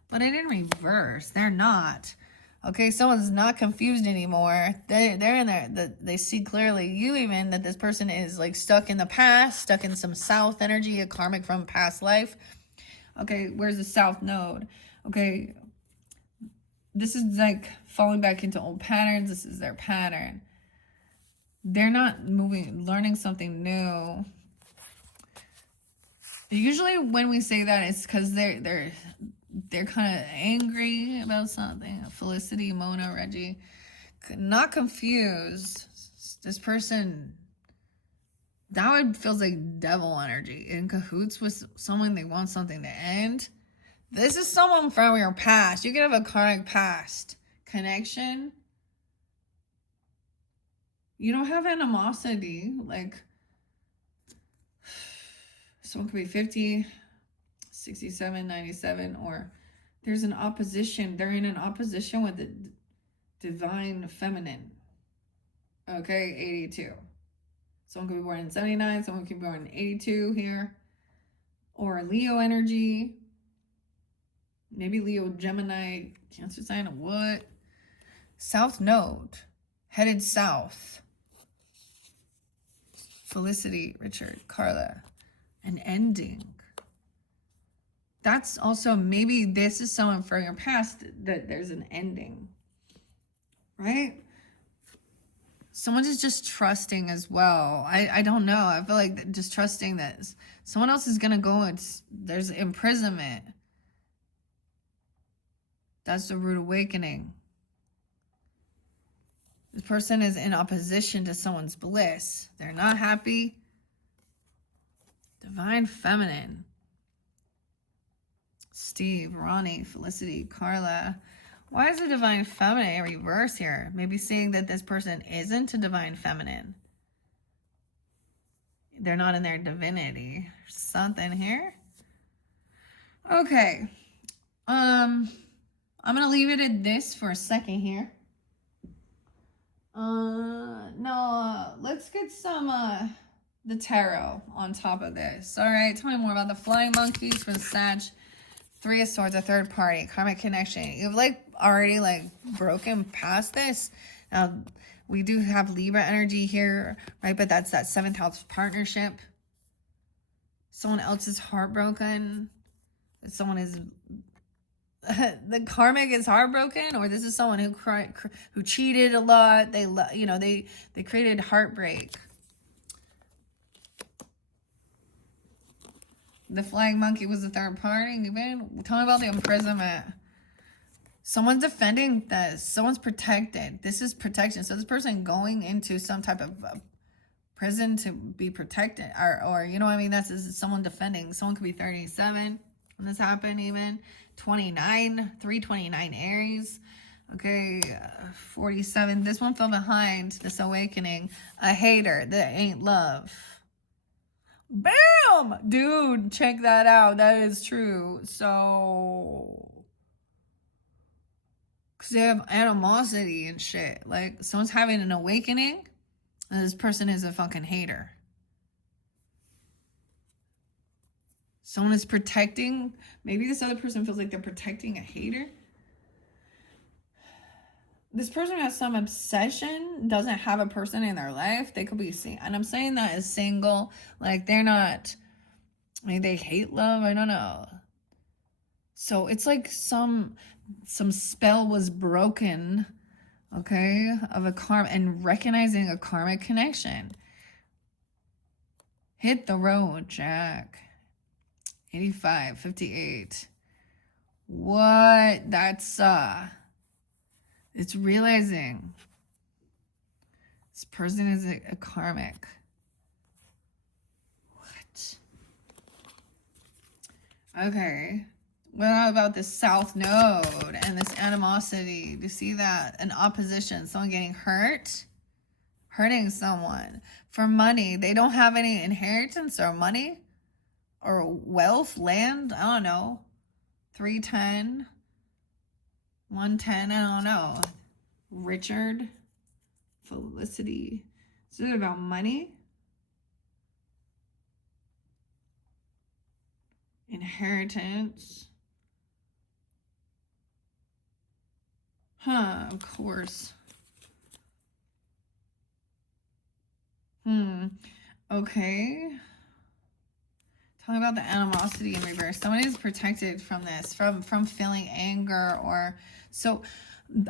But it in reverse. They're not. Okay, someone's not confused anymore. They're in there. They see clearly, that this person is like stuck in the past, stuck in some south energy, a karmic from past life. Okay, where's the south node? Okay, this is like falling back into old patterns. This is their pattern. They're not learning something new. Usually when we say that, it's because they're kind of angry about something. Felicity, Mona, Reggie. Not confused. This person, that would feels like devil energy. In cahoots with someone, they want something to end. This is someone from your past. You could have a karmic past connection. You don't have animosity. Like, someone could be 50, 67, 97, or there's an opposition. They're in an opposition with the divine feminine. Okay, 82. Someone could be born in 79. Someone could be born in 82 here. Or Leo energy. Maybe Leo, Gemini, Cancer sign, what? South node. Headed south. Felicity, Richard, Carla. An ending. That's also, maybe this is someone from your past that there's an ending. Right? Someone is just trusting as well. I don't know. I feel like just trusting that someone else is going to go. There's imprisonment. That's the rude awakening. This person is in opposition to someone's bliss. They're not happy. Divine feminine. Steve, Ronnie, Felicity, Carla. Why is the divine feminine in reverse here? Maybe saying that this person isn't a divine feminine. They're not in their divinity. Something here. Okay. I'm gonna leave it at this for a second here. No, let's get some the tarot on top of this. All right, tell me more about the flying monkeys for the Sag. Three of Swords, a third party, karmic connection. You've like already like broken past this. Now we do have Libra energy here, right? But that's that 7th house partnership. Someone else is heartbroken. Someone is the karmic is heartbroken, or this is someone who who cheated a lot. They they created heartbreak. The flying monkey was the third party. Tell me about the imprisonment. Someone's defending this. Someone's protected. This is protection. So this person going into some type of prison to be protected, or you know what I mean. That's someone defending. Someone could be 37 when this happened. Even 29, 329 Aries. Okay, 47. This one fell behind. This awakening. A hater that ain't love. Bam! Dude, check that out. That is true. So, because they have animosity and shit. Like, someone's having an awakening, and this person is a fucking hater. Someone is protecting. Maybe this other person feels like they're protecting a hater. This person has some obsession, doesn't have a person in their life. They could be seen. And I'm saying that as single. Like, they're not, maybe they hate love. I don't know. So it's like some spell was broken, okay, of a karma, and recognizing a karmic connection. Hit the road, Jack. 85, 58. What? That's, it's realizing this person is a karmic. What? Okay. What about this South Node and this animosity? Do you see that? An opposition, someone getting hurt, hurting someone for money. They don't have any inheritance or money or wealth, land. I don't know. 310. 110, I don't know. Richard, Felicity. Is it about money? Inheritance. Huh, of course. Okay. Tell me about the animosity in reverse. Someone is protected from this, from feeling anger, or so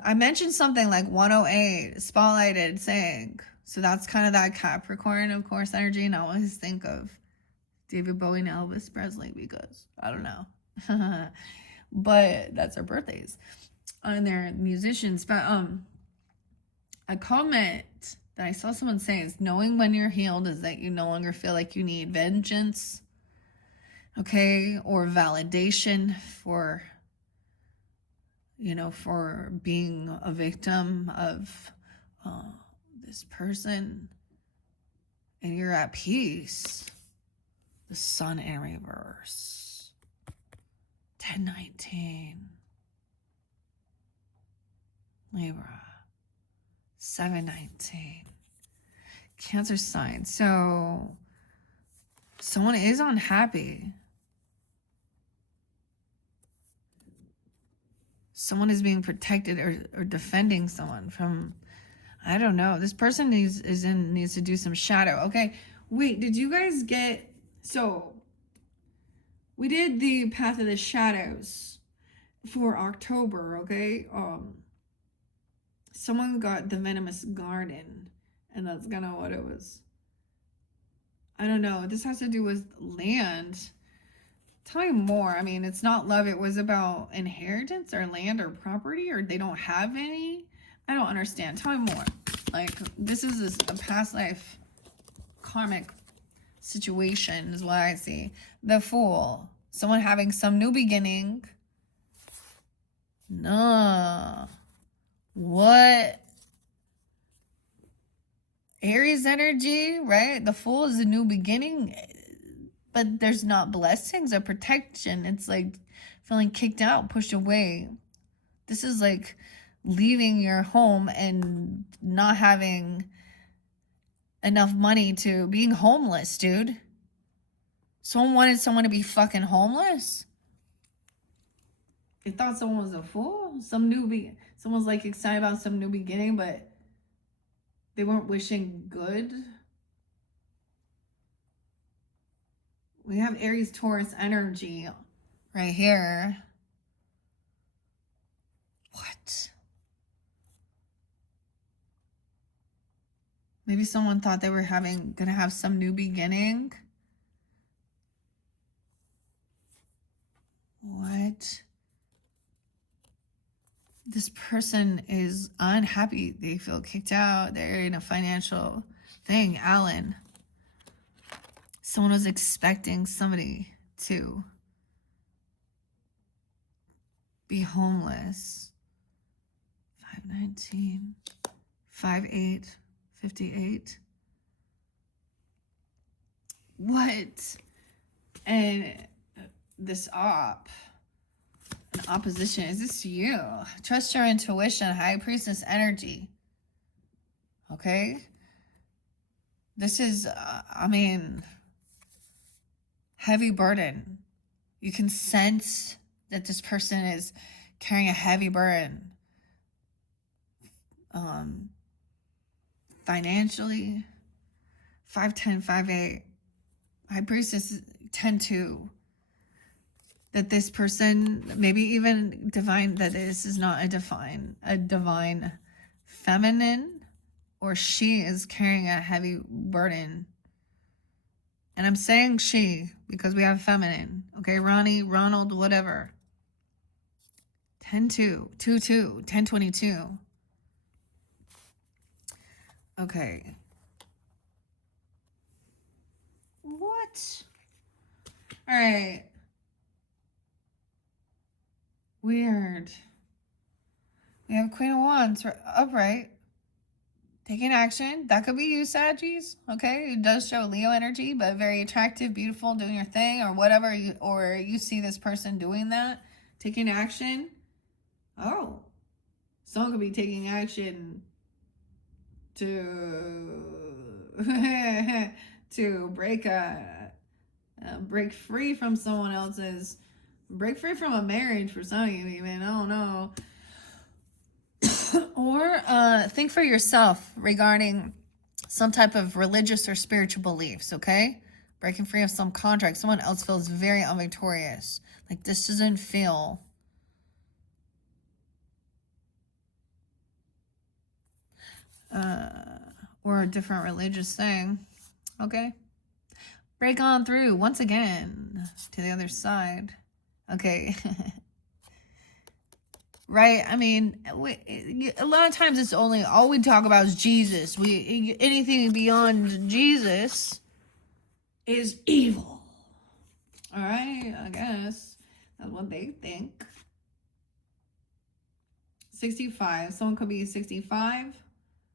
I mentioned something like 108 spotlighted saying. So that's kind of that Capricorn, of course, energy. And I always think of David Bowie and Elvis Presley because I don't know. But that's their birthdays. And they're musicians. But a comment that I saw someone say is knowing when you're healed is that you no longer feel like you need vengeance. Okay, or validation for, you know, for being a victim of this person, and you're at peace. The Sun in reverse. 1019. Libra. 719. Cancer sign. So someone is unhappy. Someone is being protected or defending someone from, I don't know. This person needs to do some shadow. Okay, wait, did you guys get, so we did the Path of the Shadows for October, okay? Someone got the Venomous Garden, and that's kind of what it was. I don't know. This has to do with land. Tell me more. I mean, it's not love. It was about inheritance or land or property, or they don't have any. I don't understand. Tell me more. Like, this is a past life karmic situation is what I see. The Fool. someone having some new beginning. No. What? Aries energy, right? The Fool is a new beginning, but there's not blessings or protection. It's like feeling kicked out, pushed away. This is like leaving your home and not having enough money to being homeless, dude. Someone wanted someone to be fucking homeless. They thought someone was a fool. Someone's like excited about some new beginning, but they weren't wishing good. We have Aries Taurus energy right here. What? Maybe someone thought they were gonna have some new beginning. What? This person is unhappy. They feel kicked out. They're in a financial thing. Alan. Someone was expecting somebody to be homeless. 519, 58, 58. What? And this an opposition. Is this you? Trust your intuition. High Priestess energy. Okay? This is, heavy burden. You can sense that this person is carrying a heavy burden. Financially. 510, 58. High Priestess 10-2. That this person, maybe even divine, that this is not a divine feminine, or she is carrying a heavy burden. And I'm saying she because we have feminine. Okay, Ronnie, Ronald, whatever. 10-2, 2-2, 10-22. Okay. What? All right. Weird. We have Queen of Wands upright. Taking action. That could be you, Saggies. Okay? It does show Leo energy, but very attractive, beautiful, doing your thing, or whatever. Or you see this person doing that. Taking action. Oh. Someone could be taking action to to break free from someone else's, break free from a marriage for some of you even, I don't know. Or think for yourself regarding some type of religious or spiritual beliefs, okay? Breaking free of some contract. Someone else feels very unvictorious. Like this doesn't feel or a different religious thing. Okay. Break on through once again to the other side. Okay. Right? I mean, a lot of times it's all we talk about is Jesus. Anything beyond Jesus is evil. All right? I guess that's what they think. 65. Someone could be 65.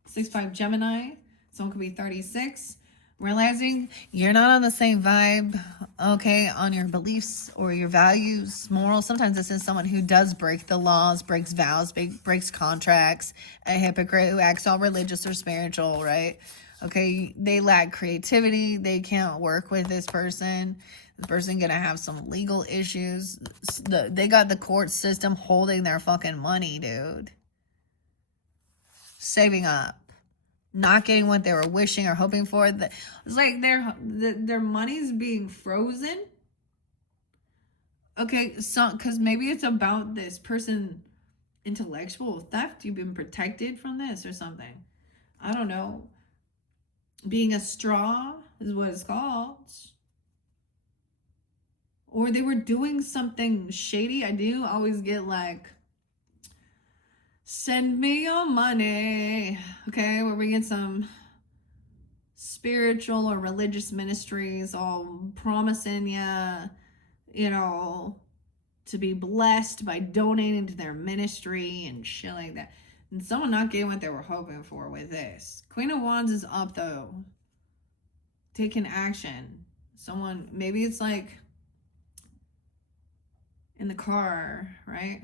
65 Gemini. Someone could be 36. Realizing you're not on the same vibe, okay, on your beliefs or your values, morals. Sometimes this is someone who does break the laws, breaks vows, breaks contracts, a hypocrite who acts all religious or spiritual, right? Okay, they lack creativity. They can't work with this person. The person gonna have some legal issues. They got the court system holding their fucking money, dude. Saving up. Not getting what they were wishing or hoping for. It's like their money's being frozen. Okay, so because maybe it's about this person intellectual theft. You've been protected from this or something. I don't know. Being a straw is what it's called. Or they were doing something shady. I do always get like, send me your money. Okay, where we get some spiritual or religious ministries all promising you you know, to be blessed by donating to their ministry and shit like that. And someone not getting what they were hoping for with this. Queen of Wands is up though. Taking action. Someone, maybe it's like in the car, right?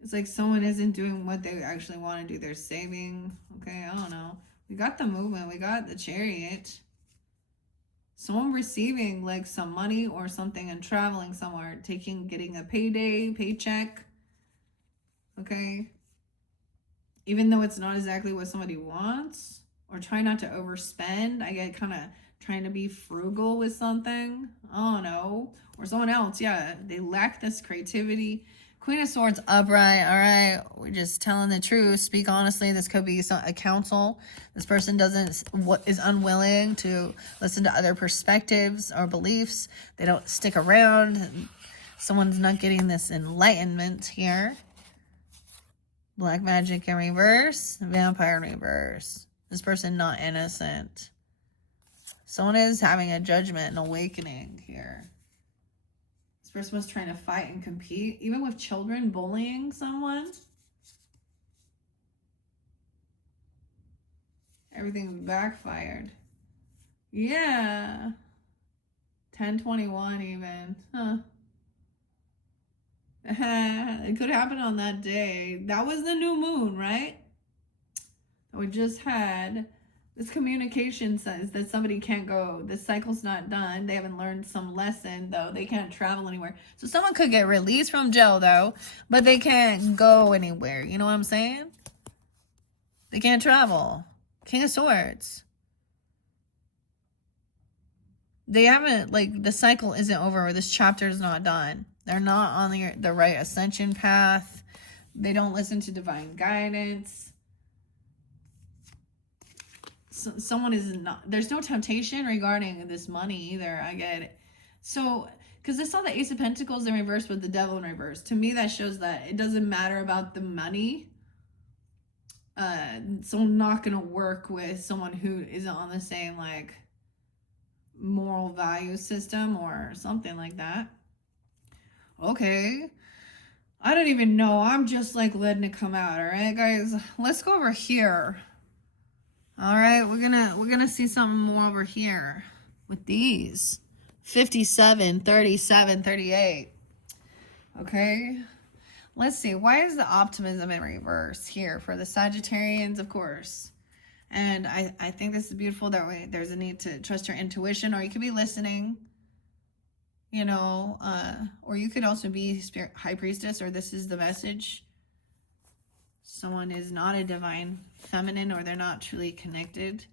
It's like someone isn't doing what they actually want to do. They're saving. Okay, I don't know. We got the movement. We got the Chariot. Someone receiving like some money or something and traveling somewhere. Getting a paycheck. Okay. Even though it's not exactly what somebody wants. Or try not to overspend. I get kind of trying to be frugal with something. I don't know. Or someone else. Yeah, they lack this creativity. Queen of Swords upright. All right, we're just telling the truth. Speak honestly. This could be a counsel. This person is unwilling to listen to other perspectives or beliefs. They don't stick around. Someone's not getting this enlightenment here. Black magic in reverse. Vampire in reverse. This person not innocent. Someone is having a judgment and awakening here. This person was trying to fight and compete, even with children, bullying someone. Everything backfired. Yeah. 10/21 even. Huh. It could happen on that day. That was the new moon, right? That we just had. This communication says that somebody can't go. This cycle's not done. They haven't learned some lesson, though. They can't travel anywhere. So someone could get released from jail, though, but they can't go anywhere. You know what I'm saying? They can't travel. King of Swords. They haven't, like, the cycle isn't over. This chapter is not done. They're not on the right ascension path. They don't listen to divine guidance. Someone is not, there's no temptation regarding this money either. I get it. So, because I saw the Ace of Pentacles in reverse with the Devil in reverse. To me, that shows that it doesn't matter about the money. So I'm not going to work with someone who isn't on the same, like, moral value system or something like that. Okay. I don't even know. I'm just, like, letting it come out. All right, guys? Let's go over here. All right, we're gonna see something more over here with these 57, 37, 38. Okay, let's see. Why is the optimism in reverse here for the Sagittarians? Of course, and I think this is beautiful. That way, there's a need to trust your intuition, or you could be listening. You know, or you could also be Spirit High Priestess, or this is the message. Someone is not a divine feminine, or they're not truly connected.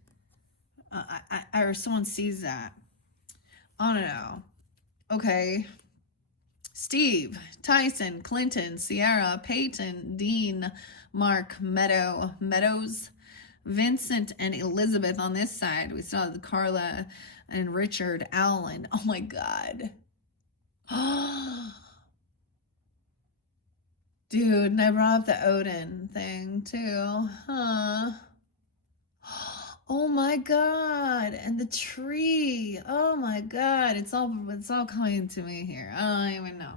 Or someone sees that. I don't know. Okay. Steve, Tyson, Clinton, Sierra, Peyton, Dean, Mark, Meadows, Vincent, and Elizabeth on this side. We saw Carla and Richard, Allen. Oh my God. Dude, and I brought up the Odin thing too. Huh. Oh my God. And the tree. Oh my God. It's all coming to me here. I don't even know.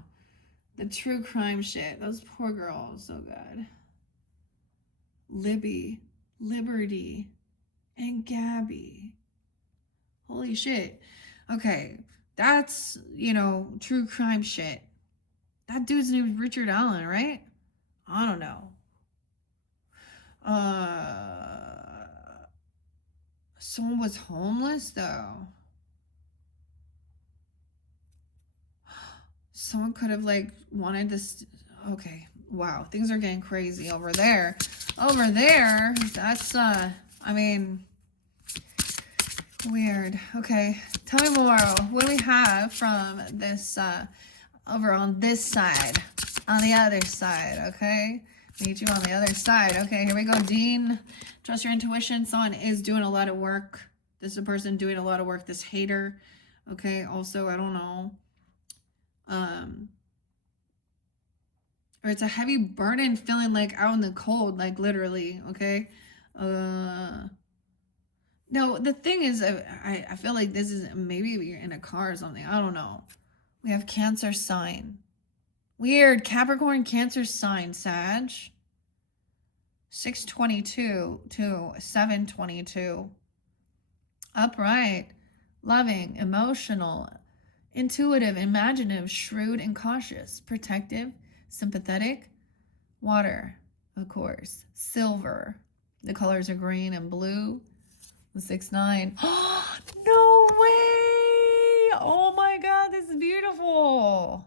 The true crime shit. Those poor girls. Oh God. Libby, Liberty, and Gabby. Holy shit. Okay. That's, you know, true crime shit. That dude's name is Richard Allen, right? I don't know. Someone was homeless, though. Someone could have, like, wanted to... Okay, wow. Things are getting crazy over there. Over there, that's, I mean... Weird. Okay, tell me more. What do we have from this, over on this side? On the other side, okay? Meet you on the other side. Okay, here we go. Dean, trust your intuition. Someone is doing a lot of work. This is a person doing a lot of work. This hater. Okay, also, I don't know. Or it's a heavy burden feeling like out in the cold, like literally, okay? Now, No, the thing is, I feel like this is maybe if you're in a car or something. I don't know. We have Cancer sign. Weird. Capricorn, Cancer sign, Sag. 622 to 722. Upright, loving, emotional, intuitive, imaginative, shrewd, and cautious. Protective, sympathetic. Water, of course. Silver. The colors are green and blue. The 6-9. No way! Oh my God, this is beautiful.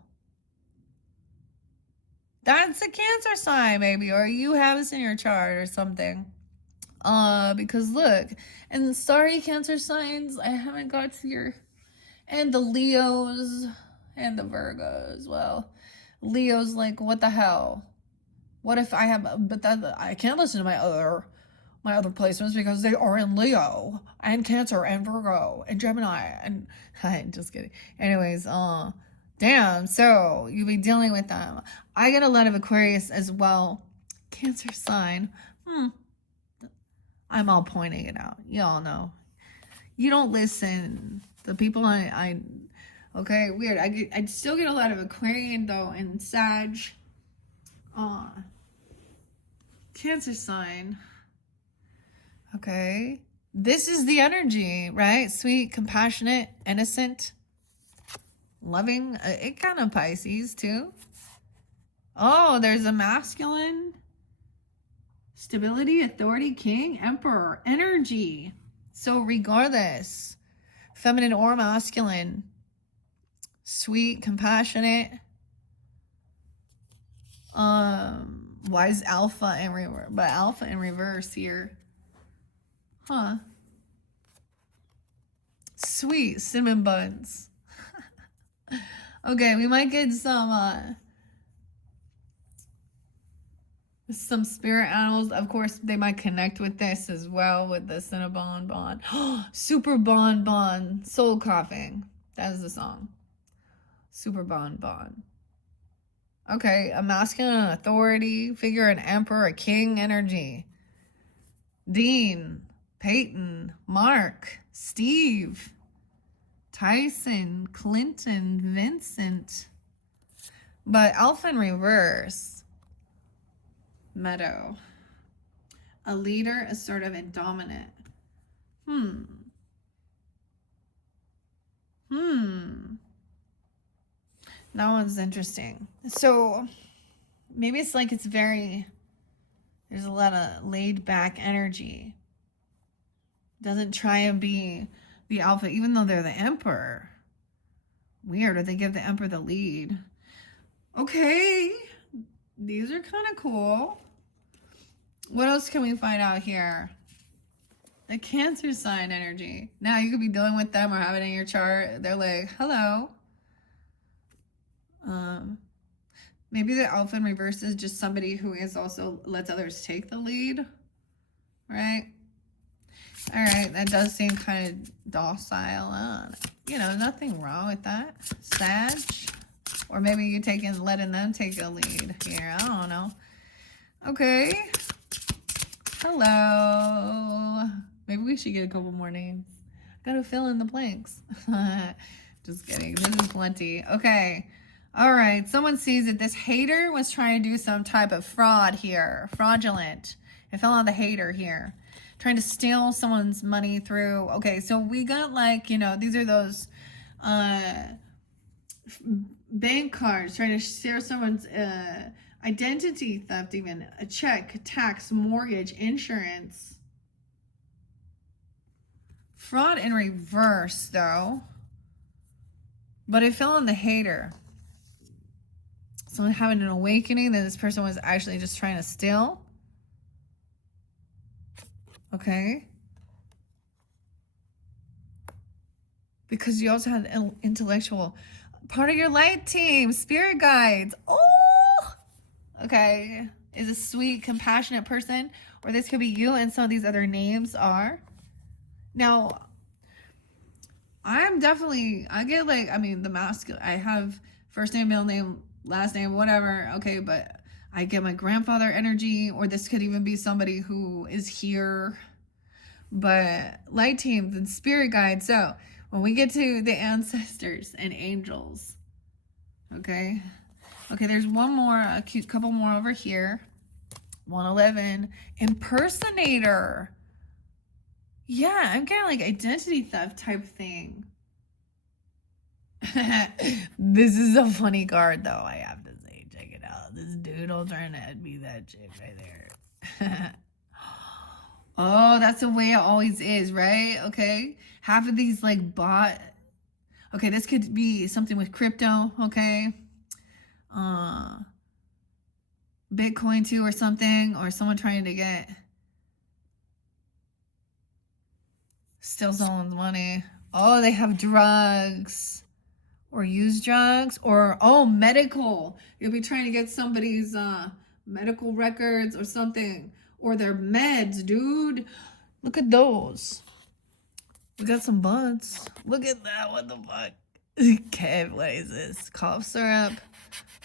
That's a Cancer sign, maybe, or you have this in your chart or something. Because look, and sorry, Cancer signs, I haven't got to your, and the Leos and the Virgos. Well, Leo's like, what the hell? What if I have, but that I can't listen to my other placements because they are in Leo and Cancer and Virgo and Gemini and I'm just kidding. Anyways, damn. So you'll be dealing with them. I get a lot of Aquarius as well. Cancer sign. I'm all pointing it out. Y'all know. You don't listen. The people okay, weird. I still get a lot of Aquarian though and Sag. Cancer sign. Okay. This is the energy, right? Sweet, compassionate, innocent, loving. It kind of Pisces too. Oh, there's a masculine. Stability, authority, king, emperor, energy. So regardless, feminine or masculine, sweet, compassionate. Why is alpha in reverse? But alpha in reverse here. Huh. Sweet cinnamon buns. Okay, we might get some spirit animals. Of course, they might connect with this as well with the Cinnabon Bond. Super Bon Soul Coughing. That is the song. Super Bon. Okay, a masculine authority figure, an emperor, a king energy. Dean, Peyton, Mark, Steve, Tyson, Clinton, Vincent. But Alpha in reverse. Meadow. A leader, assertive, and dominant. That one's interesting. So maybe it's like there's a lot of laid back energy. Doesn't try and be the alpha, even though they're the emperor. Weird, or they give the emperor the lead. Okay, these are kind of cool. What else can we find out here? The Cancer sign energy. Now you could be dealing with them or have it in your chart. They're like, hello. Maybe the alpha in reverse is just somebody who is also lets others take the lead, right? All right, that does seem kind of docile. Nothing wrong with that. Sag, or maybe you letting them take a lead here. I don't know. Okay. Hello. Maybe we should get a couple more names. Gotta fill in the blanks. Just kidding. This is plenty. Okay. All right. Someone sees that this hater was trying to do some type of fraud here. Fraudulent. It fell on the hater here. Trying to steal someone's money through. Okay. So we got these are those bank cards trying to share someone's identity theft, even a check, tax, mortgage, insurance. Fraud in reverse, though. But it fell on the hater. Someone having an awakening that this person was actually just trying to steal. Okay. Because you also had an intellectual part of your light team, spirit guides. Oh! Okay. Is a sweet, compassionate person. Or this could be you, and some of these other names are. Now, I get the masculine. I have first name, middle name, last name, whatever. Okay, but I get my grandfather energy, or this could even be somebody who is here But light teams and spirit guides. So when we get to the ancestors and angels, okay? Okay, there's one more, a cute couple more over here. 111, impersonator. Yeah, I'm getting like identity theft type thing. This is a funny card though, I have to say. Check it out. This doodle trying to be that chick right there. Oh, that's the way it always is, right? Okay. Half of these like bot. Okay, this could be something with crypto, okay? Bitcoin too or something, or someone trying to get steal someone's money. Oh, they have drugs or use drugs or medical. You'll be trying to get somebody's medical records or something, or their meds, dude. Look at those. We got some buds. Look at that. What the fuck? Kev, what is this? Cough syrup,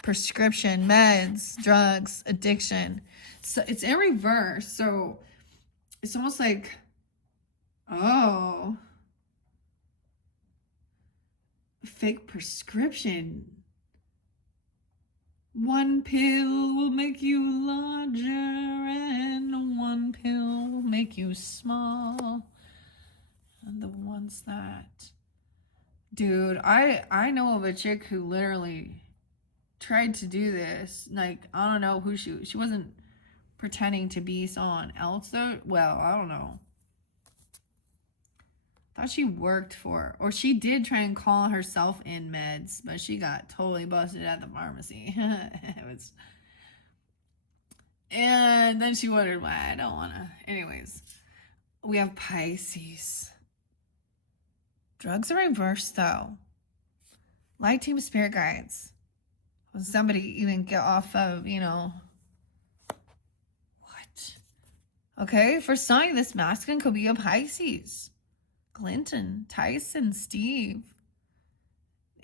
prescription, meds, drugs, addiction. So it's in reverse. So it's almost like, oh, fake prescription. One pill will make you larger and one pill will make you small. And the ones that, dude, I know of a chick who literally tried to do this. Like, I don't know who she wasn't pretending to be someone else though. Well, I don't know. Thought she worked for, or she did try and call herself in meds, but she got totally busted at the pharmacy. It was, and then she wondered why I don't want to. Anyways, we have Pisces. Drugs are reversed though. Light team spirit guides. When somebody even get off of, what? Okay, for sign, this masculine could be a Pisces. Clinton, Tyson, Steve,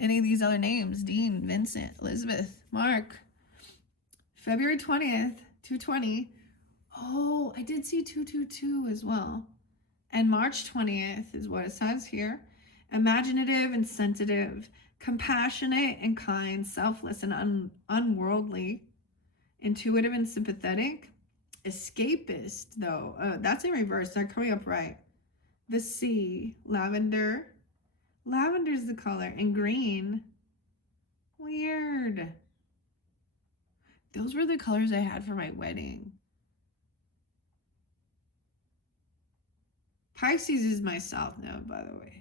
any of these other names, Dean, Vincent, Elizabeth, Mark. February 20th, 220. Oh, I did see 222 as well. And March 20th is what it says here. Imaginative and sensitive, compassionate and kind, selfless and unworldly, intuitive and sympathetic, escapist, though. That's in reverse. They're coming up right. The sea, lavender. Lavender's the color. And green. Weird. Those were the colors I had for my wedding. Pisces is my south node, by the way.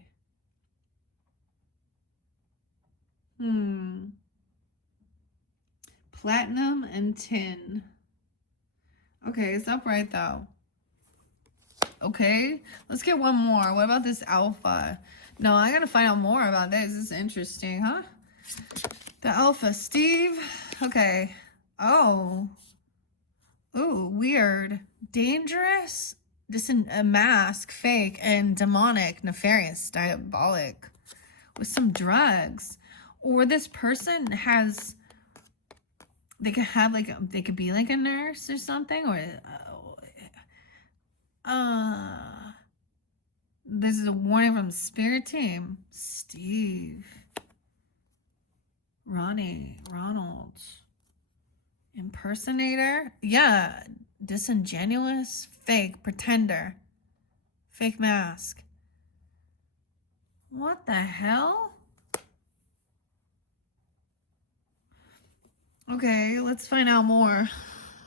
Platinum and tin. Okay, it's upright though. Okay, let's get one more. What about this alpha? No, I gotta find out more about this. This is interesting, huh? The alpha, Steve. Okay. Oh. Ooh, weird. Dangerous. This is a mask, fake, and demonic, nefarious, diabolic. With some drugs. Or this person has, they could have like, they could be like a nurse or something, or this is a warning from spirit team. Steve, Ronnie, Ronald, impersonator. Yeah, disingenuous, fake, pretender, fake mask. What the hell? Okay, let's find out more.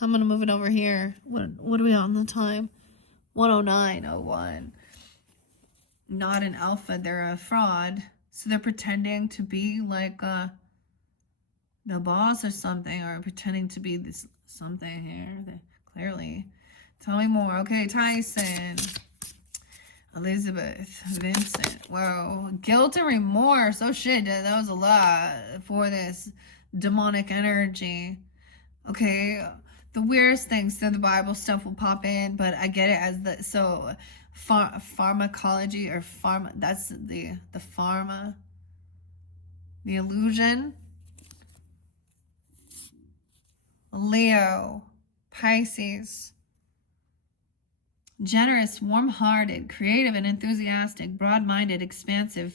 I'm gonna move it over here. What are we on the time? 109:01. Not an alpha, they're a fraud. So they're pretending to be like the boss or something, or pretending to be this something here. Clearly. Tell me more. Okay, Tyson. Elizabeth, Vincent. Whoa. Guilt and remorse. Oh shit, that was a lot for this demonic energy. Okay, the weirdest things, so the Bible stuff will pop in, but I get it as the, so pharmacology or pharma, that's the pharma, the illusion. Leo, Pisces, Generous, warm-hearted, creative and enthusiastic, broad-minded, expansive,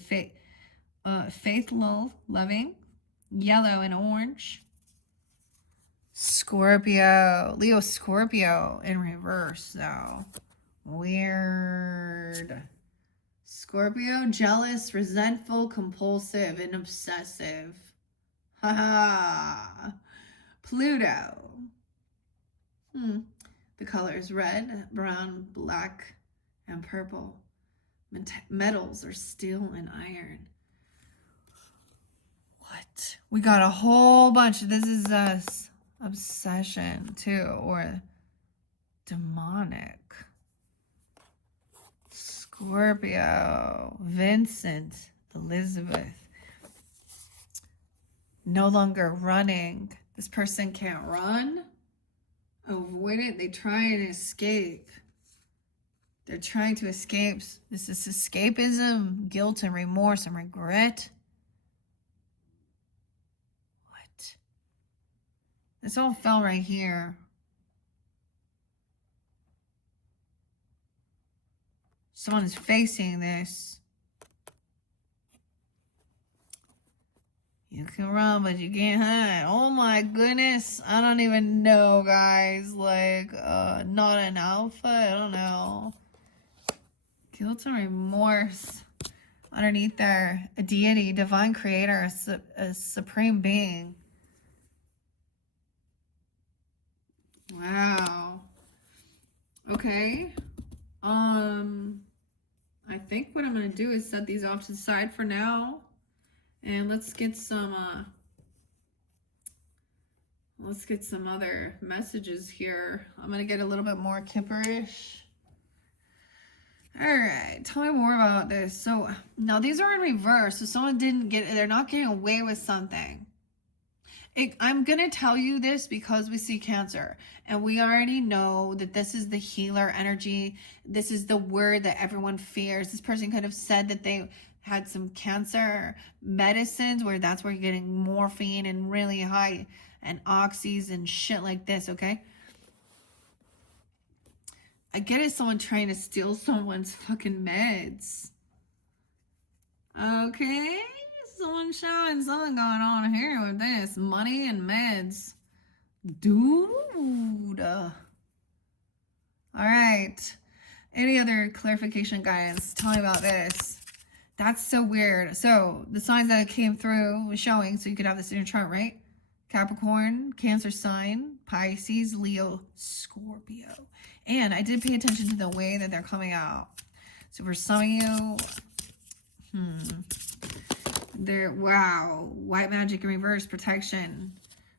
faithful, loving, yellow and orange. Scorpio, Leo Scorpio in reverse though. Weird. Scorpio, jealous, resentful, compulsive, and obsessive. Haha. Pluto. The colors red, brown, black, and purple. Metals are steel and iron. What? We got a whole bunch. This is us. Obsession too, or demonic. Scorpio, Vincent, Elizabeth. No longer running. This person can't run. Avoid it. They try and escape. They're trying to escape. This is escapism, guilt and remorse and regret. What? This all fell right here. Someone is facing this. You can run, but you can't hide. Oh my goodness. I don't even know, guys. Like, not an alpha. I don't know. Guilt and remorse. Underneath there, a deity, divine creator, a supreme being. Wow. Okay. I think what I'm going to do is set these off to the side for now. And let's get some other messages here. I'm going to get a little bit more Kipperish. All right, tell me more about this. So now these are in reverse. So someone they're not getting away with something. I'm going to tell you this because we see Cancer, and we already know that this is the healer energy. This is the word that everyone fears. This person could have said that they had some cancer medicines where that's where you're getting morphine and really high and oxys and shit like this, okay? I get it, someone trying to steal someone's fucking meds. Okay? Someone's showing something going on here with this. Money and meds. Dude. All right. Any other clarification, guys? Tell me about this. That's so weird. So the signs that came through was showing, so you could have this in your chart, right? Capricorn, Cancer sign, Pisces, Leo, Scorpio. And I did pay attention to the way that they're coming out. So for some of you, wow, white magic in reverse, protection.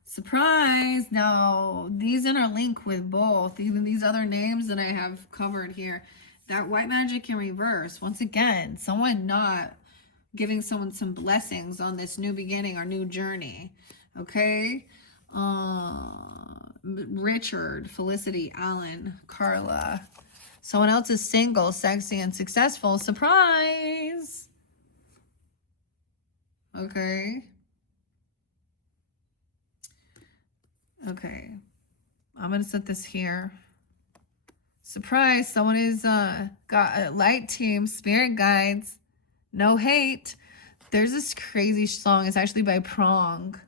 Surprise! Now, these interlink with both, even these other names that I have covered here. That white magic in reverse, once again, someone not giving someone some blessings on this new beginning or new journey. Okay? Richard, Felicity, Alan, Carla. Someone else is single, sexy, and successful. Surprise! Okay. Okay. I'm going to set this here. Surprise, someone is got a light team, spirit guides, no hate. There's this crazy song. It's actually by Prong.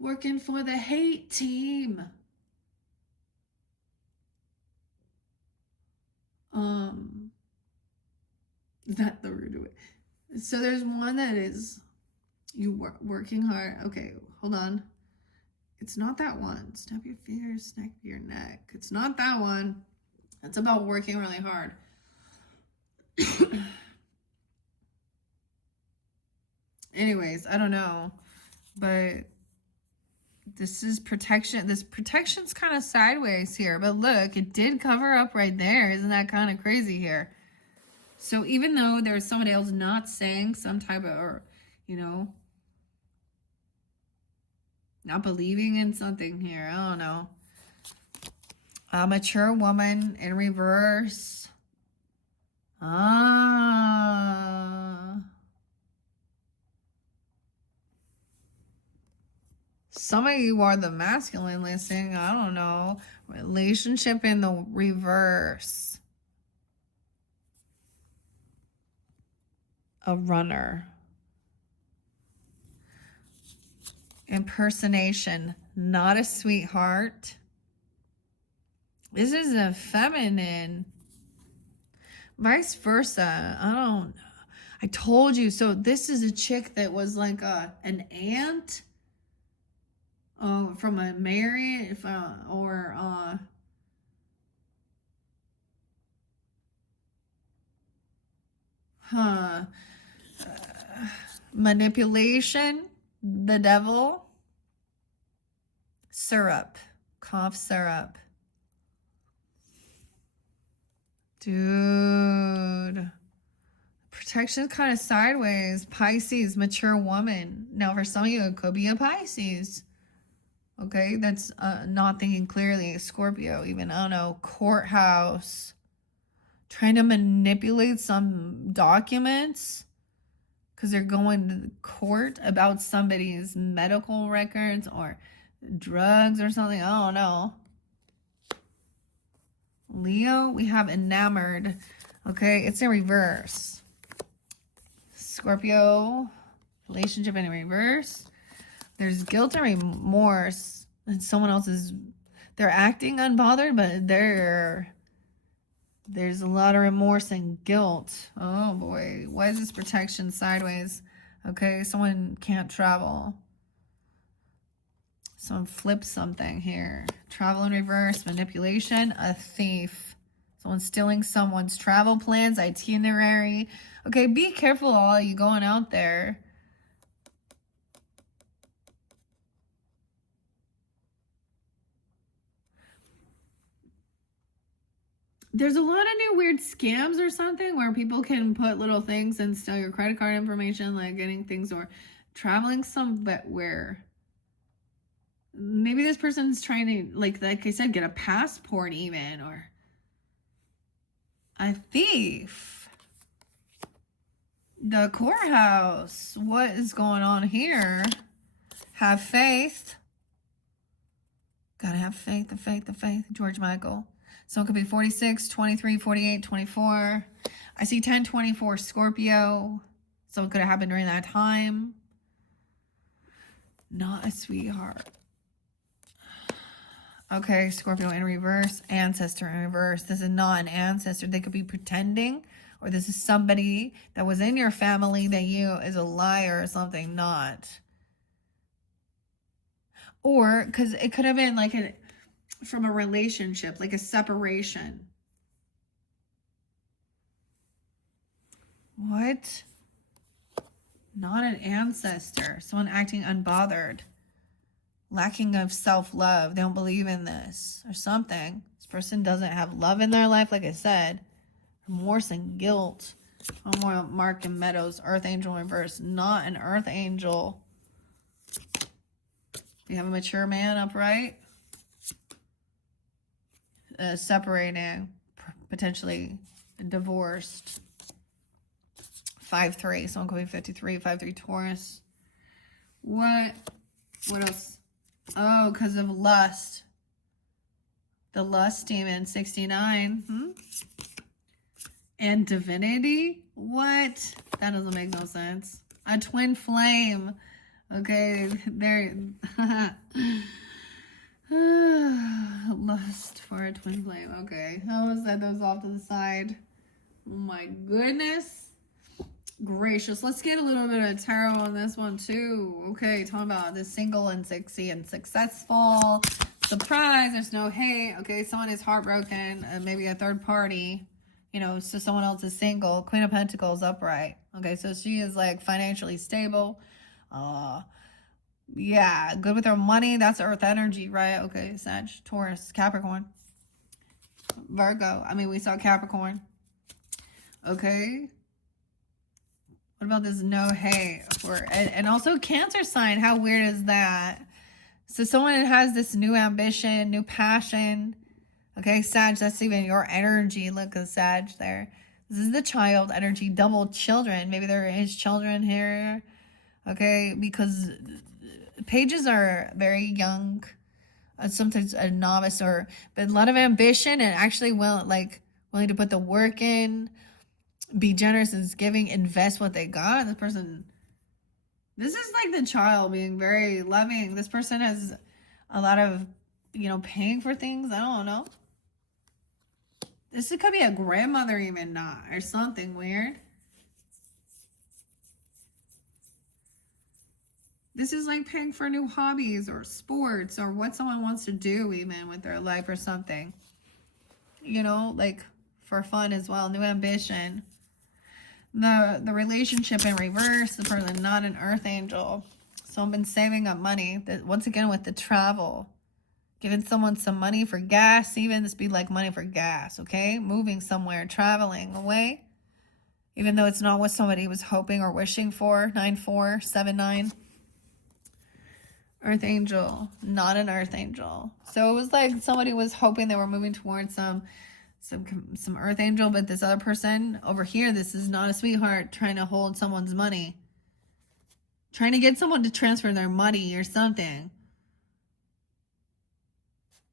Working for the hate team. Is that the root of it? So there's one that is you working hard. Okay, hold on. It's not that one. Snap your fingers, snap your neck. It's not that one. It's about working really hard. Anyways, I don't know. But this is protection. This protection's kind of sideways here. But look, it did cover up right there. Isn't that kind of crazy here? So even though there's somebody else not saying some type of, or, you know, not believing in something here. I don't know. A mature woman in reverse. some of you are the masculine listening. I don't know. Relationship in the reverse. A runner. Impersonation, not a sweetheart. This is a feminine. Vice versa. I don't know. I told you. So this is a chick that was like an aunt. Oh, from a married manipulation, the devil, syrup, cough syrup. Dude. Protection kind of sideways. Pisces, mature woman. Now, for some of you, it could be a Pisces. Okay, that's not thinking clearly. Scorpio, even. I don't know. Courthouse. Trying to manipulate some documents because they're going to court about somebody's medical records or drugs or something. I don't know. Leo, we have enamored. Okay, it's in reverse. Scorpio, relationship in reverse. There's guilt and remorse. And someone else is, they're acting unbothered, but there's a lot of remorse and guilt. Oh boy, why is this protection sideways? Okay, someone can't travel. Someone flips something here. Travel in reverse, manipulation, a thief. Someone stealing someone's travel plans, itinerary. Okay, be careful all you going out there. There's a lot of new weird scams or something where people can put little things and steal your credit card information, like getting things or traveling somewhere. Maybe this person's trying to, like I said, get a passport even, or a thief. The courthouse. What is going on here? Have faith. Gotta have faith, the faith, the faith. George Michael. So it could be 46, 23, 48, 24. I see 10, 24 Scorpio. So it could have happened during that time. Not a sweetheart. Okay, Scorpio in reverse, ancestor in reverse. This is not an ancestor. They could be pretending, or this is somebody that was in your family that you is a liar or something, not. Or, because it could have been like from a relationship, like a separation. What? Not an ancestor. Someone acting unbothered. Lacking of self-love. They don't believe in this or something. This person doesn't have love in their life, like I said. Remorse and guilt. One more Mark and Meadows. Earth angel in reverse. Not an earth angel. We have a mature man upright. Separating. Potentially divorced. 5-3. Someone could be 53. 5-3 Taurus. What else? Oh, because of lust. The lust demon, 69. And divinity? What? That doesn't make no sense. A twin flame. Okay, there. Lust for a twin flame. Okay, I will set those off to the side. Oh my goodness gracious. Let's get a little bit of tarot on this one too. Okay, talking about the single and sexy and successful. Surprise, there's no hate. Okay, someone is heartbroken, maybe a third party, you know, so someone else is single. Queen of Pentacles upright. Okay, so she is like financially stable. Yeah, good with her money. That's earth energy, right? Okay, Sag, Taurus, Capricorn, Virgo. I mean, we saw Capricorn. Okay. What about this no hate for, and also Cancer sign? How weird is that? So someone has this new ambition, new passion. Okay, Sag, that's even your energy. Look at Sag there. This is the child energy, double children. Maybe there is children here. Okay, because pages are very young, sometimes a novice, or but a lot of ambition and actually willing to put the work in, be generous and giving, invest what they got. This is like the child being very loving. This person has a lot of, paying for things. I don't know. This could be a grandmother even, not, or something weird. This is like paying for new hobbies or sports or what someone wants to do even with their life or something. Like for fun as well, new ambition. The relationship in reverse, the person not an earth angel. So I've been saving up money. Once again with the travel. Giving someone some money for gas, even this be like money for gas, okay? Moving somewhere, traveling away. Even though it's not what somebody was hoping or wishing for. 9479. Earth angel, not an earth angel. So it was like somebody was hoping they were moving towards some earth angel, but this other person over here, this is not a sweetheart trying to hold someone's money. Trying to get someone to transfer their money or something.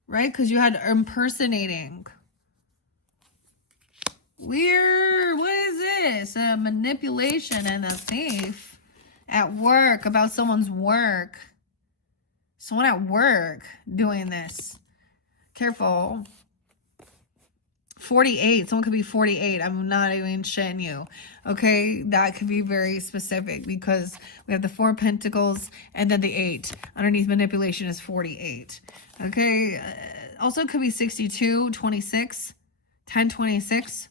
Right? Because you had impersonating. Weird. What is this? A manipulation and a thief at work, about someone's work. Someone at work doing this. Careful. 48. Someone could be 48. I'm not even shitting you. Okay? That could be very specific because we have the 4 of Pentacles and then the 8. Underneath manipulation is 48. Okay? Also could be 62, 26, 10, 26.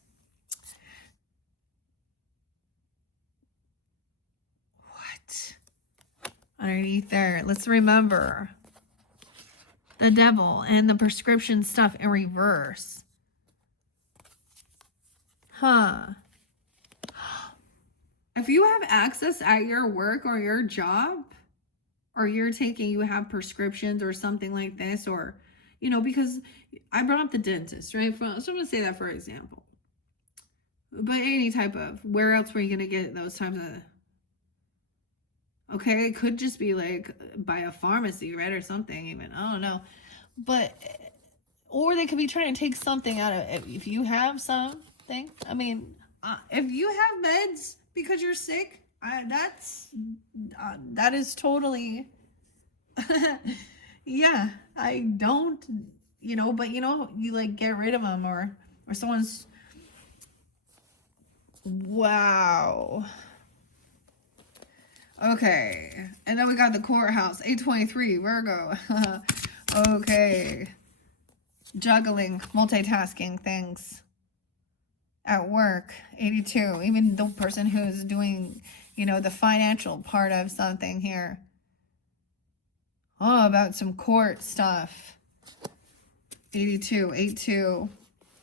What? Underneath there. Let's remember the devil and the prescription stuff in reverse. Huh. If you have access at your work or your job, or you have prescriptions or something like this, or, because I brought up the dentist, right? So I'm going to say that for example. But any type of, where else were you going to get those types of, okay, it could just be like by a pharmacy, right? Or something even, I don't know. But, or they could be trying to take something out of it. If you have something, I mean, if you have meds because you're sick, that is totally, yeah, I don't, but you like get rid of them or someone's, wow. Okay. And then we got the courthouse, 823, Virgo. Okay. Juggling, multitasking things. At work, 82. Even the person who's doing, the financial part of something here. Oh, about some court stuff. 82, 82.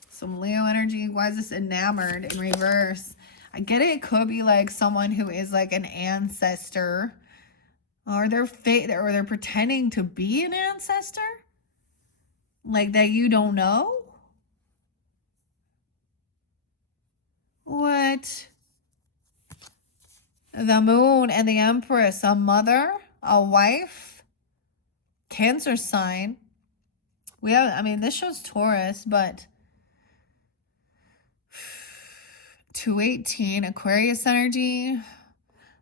Some Leo energy. Why is this enamored in reverse? I get it. It could be like someone who is like an ancestor. Or they're pretending to be an ancestor. Like that you don't know. What? The moon and the empress, a mother, a wife, Cancer sign. This shows Taurus, but 218, Aquarius energy.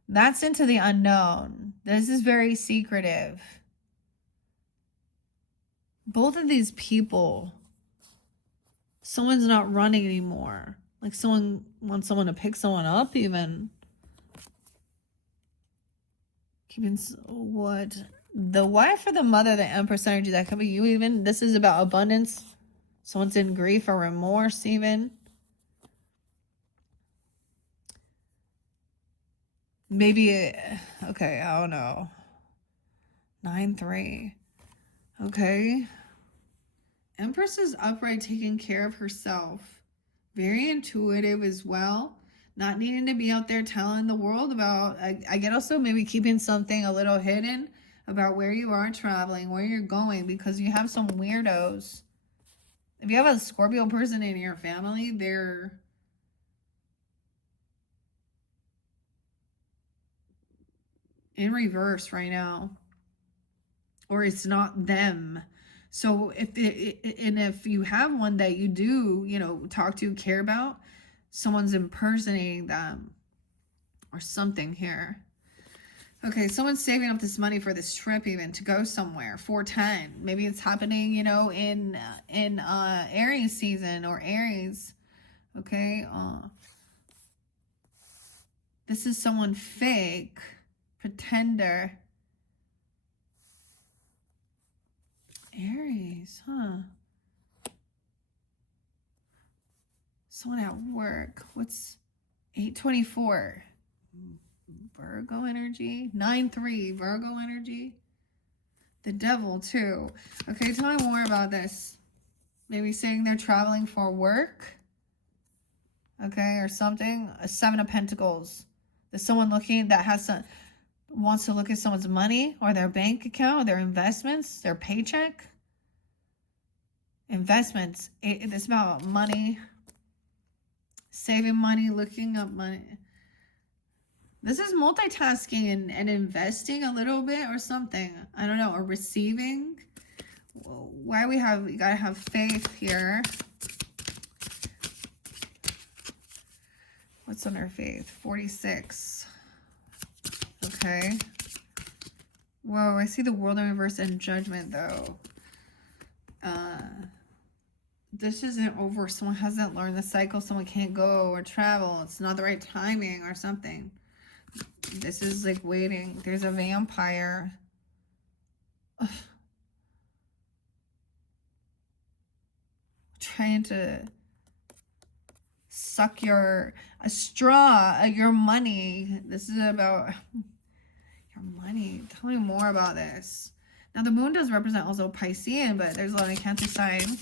That's into the unknown. This is very secretive. Both of these people, someone's not running anymore. Like someone wants someone to pick someone up even. Keeping what? The wife or the mother, the empress energy, that could be you even. This is about abundance. Someone's in grief or remorse even. Maybe, okay, I don't know. 9-3. Okay. Empress is upright, taking care of herself. Very intuitive as well. Not needing to be out there telling the world about, I get also maybe keeping something a little hidden about where you are traveling, where you're going, because you have some weirdos. If you have a Scorpio person in your family, they're in reverse right now. or it's not them. So if you have one that you do, you know, talk to, care about, someone's impersonating them or something here. Okay, someone's saving up this money for this trip, even to go somewhere. 410. Maybe it's happening, you know, in Aries season or Aries. Okay, this is someone fake, pretender. Aries, huh? Someone at work. What's 824? Virgo energy. 9-3, Virgo energy. The devil, too. Okay, tell me more about this. Maybe saying they're traveling for work. Okay, or something. A 7 of Pentacles. There's someone looking that has some, wants to look at someone's money or their bank account, their investments, their paycheck. Investments. It's about money. Saving money, looking up money. This is multitasking and investing a little bit or something. I don't know. Or receiving. Why we gotta have faith here. What's under faith? 46. Okay. Whoa, I see the world in reverse and judgment though. This isn't over. Someone hasn't learned the cycle. Someone can't go or travel. It's not the right timing or something. This is like waiting. There's a vampire. Ugh. Trying to suck your money. This is about your money. Tell me more about this. Now the moon does represent also Piscean, but there's a lot of Cancer sign.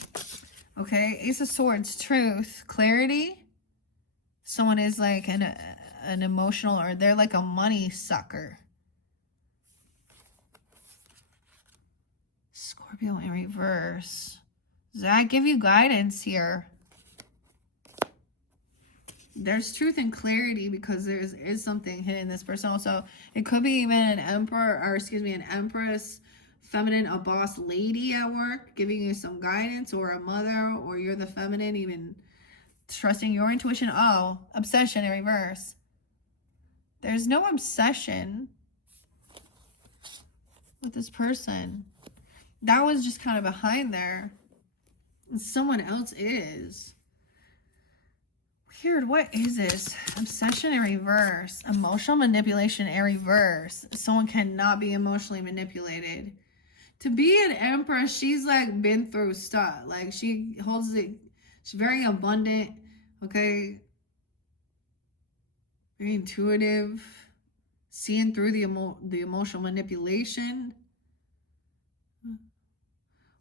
Okay, Ace of Swords, truth, clarity. Someone is like an emotional, or they're like a money sucker. Scorpio in reverse. Does that give you guidance here? There's truth and clarity because there is something hidden in this person. Also, it could be even an emperor, or excuse me, an empress, feminine, a boss lady at work, giving you some guidance, or a mother, or you're the feminine, even trusting your intuition. Oh, obsession in reverse. There's no obsession with this person. That was just kind of behind there. Someone else is. Weird. What is this? Obsession in reverse. Emotional manipulation in reverse. Someone cannot be emotionally manipulated. To be an empress, she's like been through stuff. Like she holds it. She's very abundant. Okay. Very intuitive. Seeing through the emotional manipulation.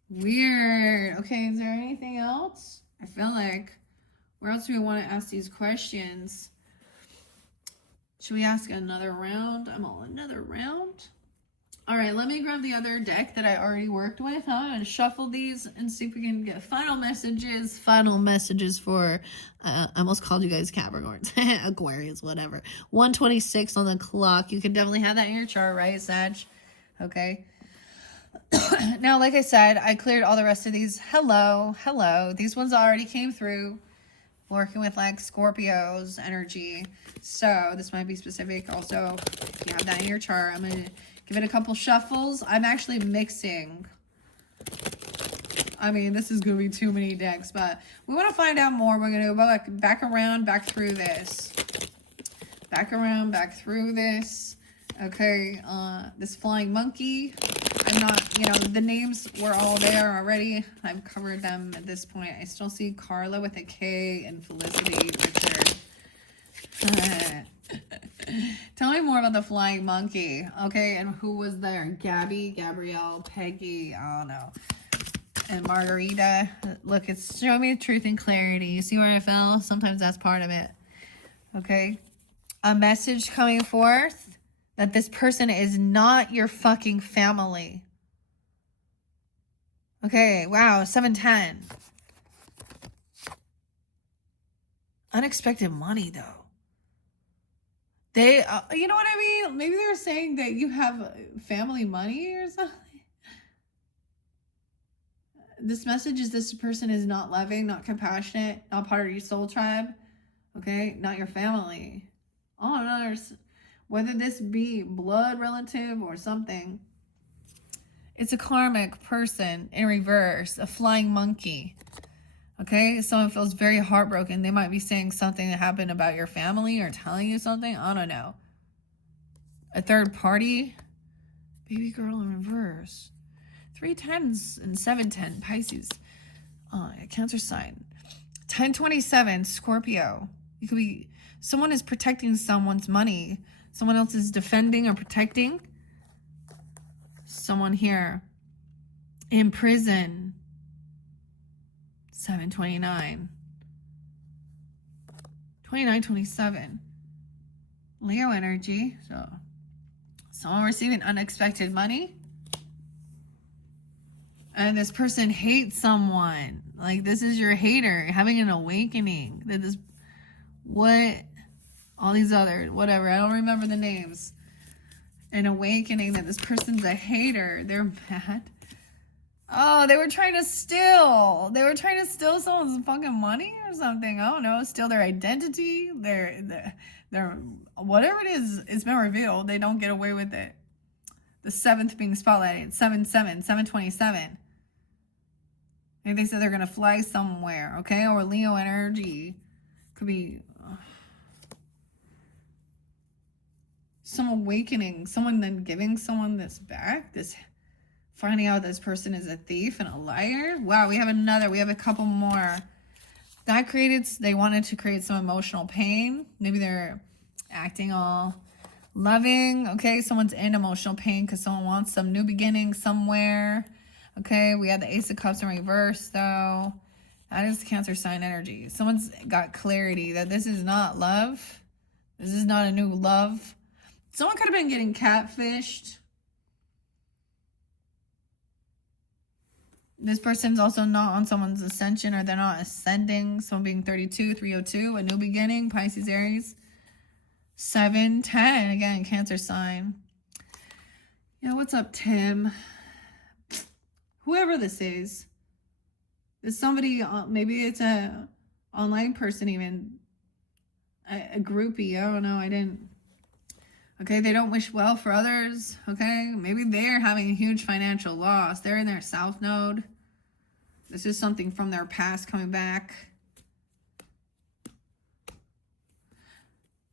Weird. Okay, is there anything else? I feel like, where else do we want to ask these questions? Should we ask another round? I'm on another round. All right, let me grab the other deck that I already worked with. I'm going to shuffle these and see if we can get final messages. Final messages for, I almost called you guys Capricorns. Aquarius, whatever. 1:26 on the clock. You can definitely have that in your chart, right, Sag? Okay. Now, like I said, I cleared all the rest of these. Hello. These ones already came through. Working with like Scorpio's energy. So this might be specific. Also, if you have that in your chart, I'm going to give it a couple shuffles. I'm actually mixing. I mean, this is going to be too many decks, but we want to find out more. We're going to go back around, back through this. Back around, back through this. Okay, this flying monkey. I'm not, you know, the names were all there already. I've covered them at this point. I still see Carla with a K and Felicity, Richard. Tell me more about the flying monkey. Okay, and who was there? Gabby, Gabrielle, Peggy, I don't know. And Margarita. Look, it's showing me truth and clarity. You see where I fell? Sometimes that's part of it. Okay. A message coming forth that this person is not your fucking family. Okay, wow, 710. Unexpected money, though. They, you know what I mean? Maybe they're saying that you have family money or something. this message is this person is not loving, not compassionate, not part of your soul tribe. Okay, not your family. Oh, no, whether this be blood relative or something. It's a karmic person in reverse, a flying monkey. Okay, someone feels very heartbroken. They might be saying something that happened about your family or telling you something. I don't know. A third party. Baby girl in reverse. 3 10s and 7 10. Pisces. Cancer sign. 1027. Scorpio. You could be, someone is protecting someone's money. Someone else is defending or protecting someone here. In prison. 729. 2927. Leo energy. So someone receiving unexpected money. And this person hates someone. Like, this is your hater having an awakening. That this, what, all these other, whatever, I don't remember the names. An awakening that this person's a hater. They're mad. Oh, they were trying to steal. They were trying to steal someone's fucking money or something. I don't know. Steal their identity. Their whatever it is, it's been revealed. They don't get away with it. The 7th being spotlighted. 727. Maybe they said they're going to fly somewhere, okay? Or Leo energy. Could be some awakening. Someone then giving someone this back. This, finding out this person is a thief and a liar. Wow, we have a couple more. That created, they wanted to create some emotional pain. Maybe they're acting all loving. Okay, someone's in emotional pain because someone wants some new beginning somewhere. Okay, we had the Ace of Cups in reverse, though. That is Cancer sign energy. Someone's got clarity that this is not love. This is not a new love. Someone could have been getting catfished. This person's also not on someone's ascension, or they're not ascending. Someone being 32, 302, a new beginning, Pisces, Aries. 7, 10, again, Cancer sign. Yeah, what's up, Tim? Whoever this is somebody, maybe it's a online person, even a groupie. I don't know. Okay, they don't wish well for others. Okay, maybe they're having a huge financial loss. They're in their south node. This is something from their past coming back.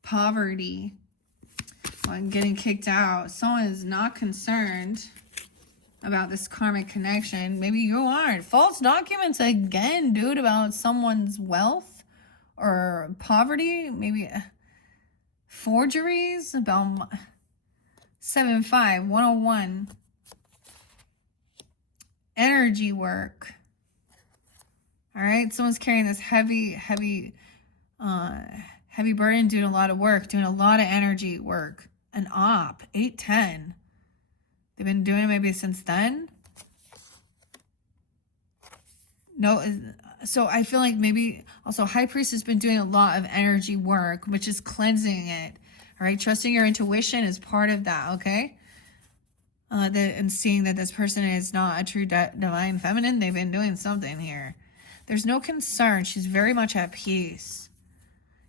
Poverty. Like getting kicked out. Someone is not concerned about this karmic connection. Maybe you aren't. False documents again, dude, about someone's wealth or poverty. Maybe forgeries about 7-5, 101. Energy work. All right, someone's carrying this heavy burden, doing a lot of work, doing a lot of energy work. An op, 8-10. They've been doing it maybe since then. No, so I feel like maybe also High Priest has been doing a lot of energy work, which is cleansing it. All right, trusting your intuition is part of that, okay? And seeing that this person is not a true divine feminine, they've been doing something here. There's no concern. She's very much at peace.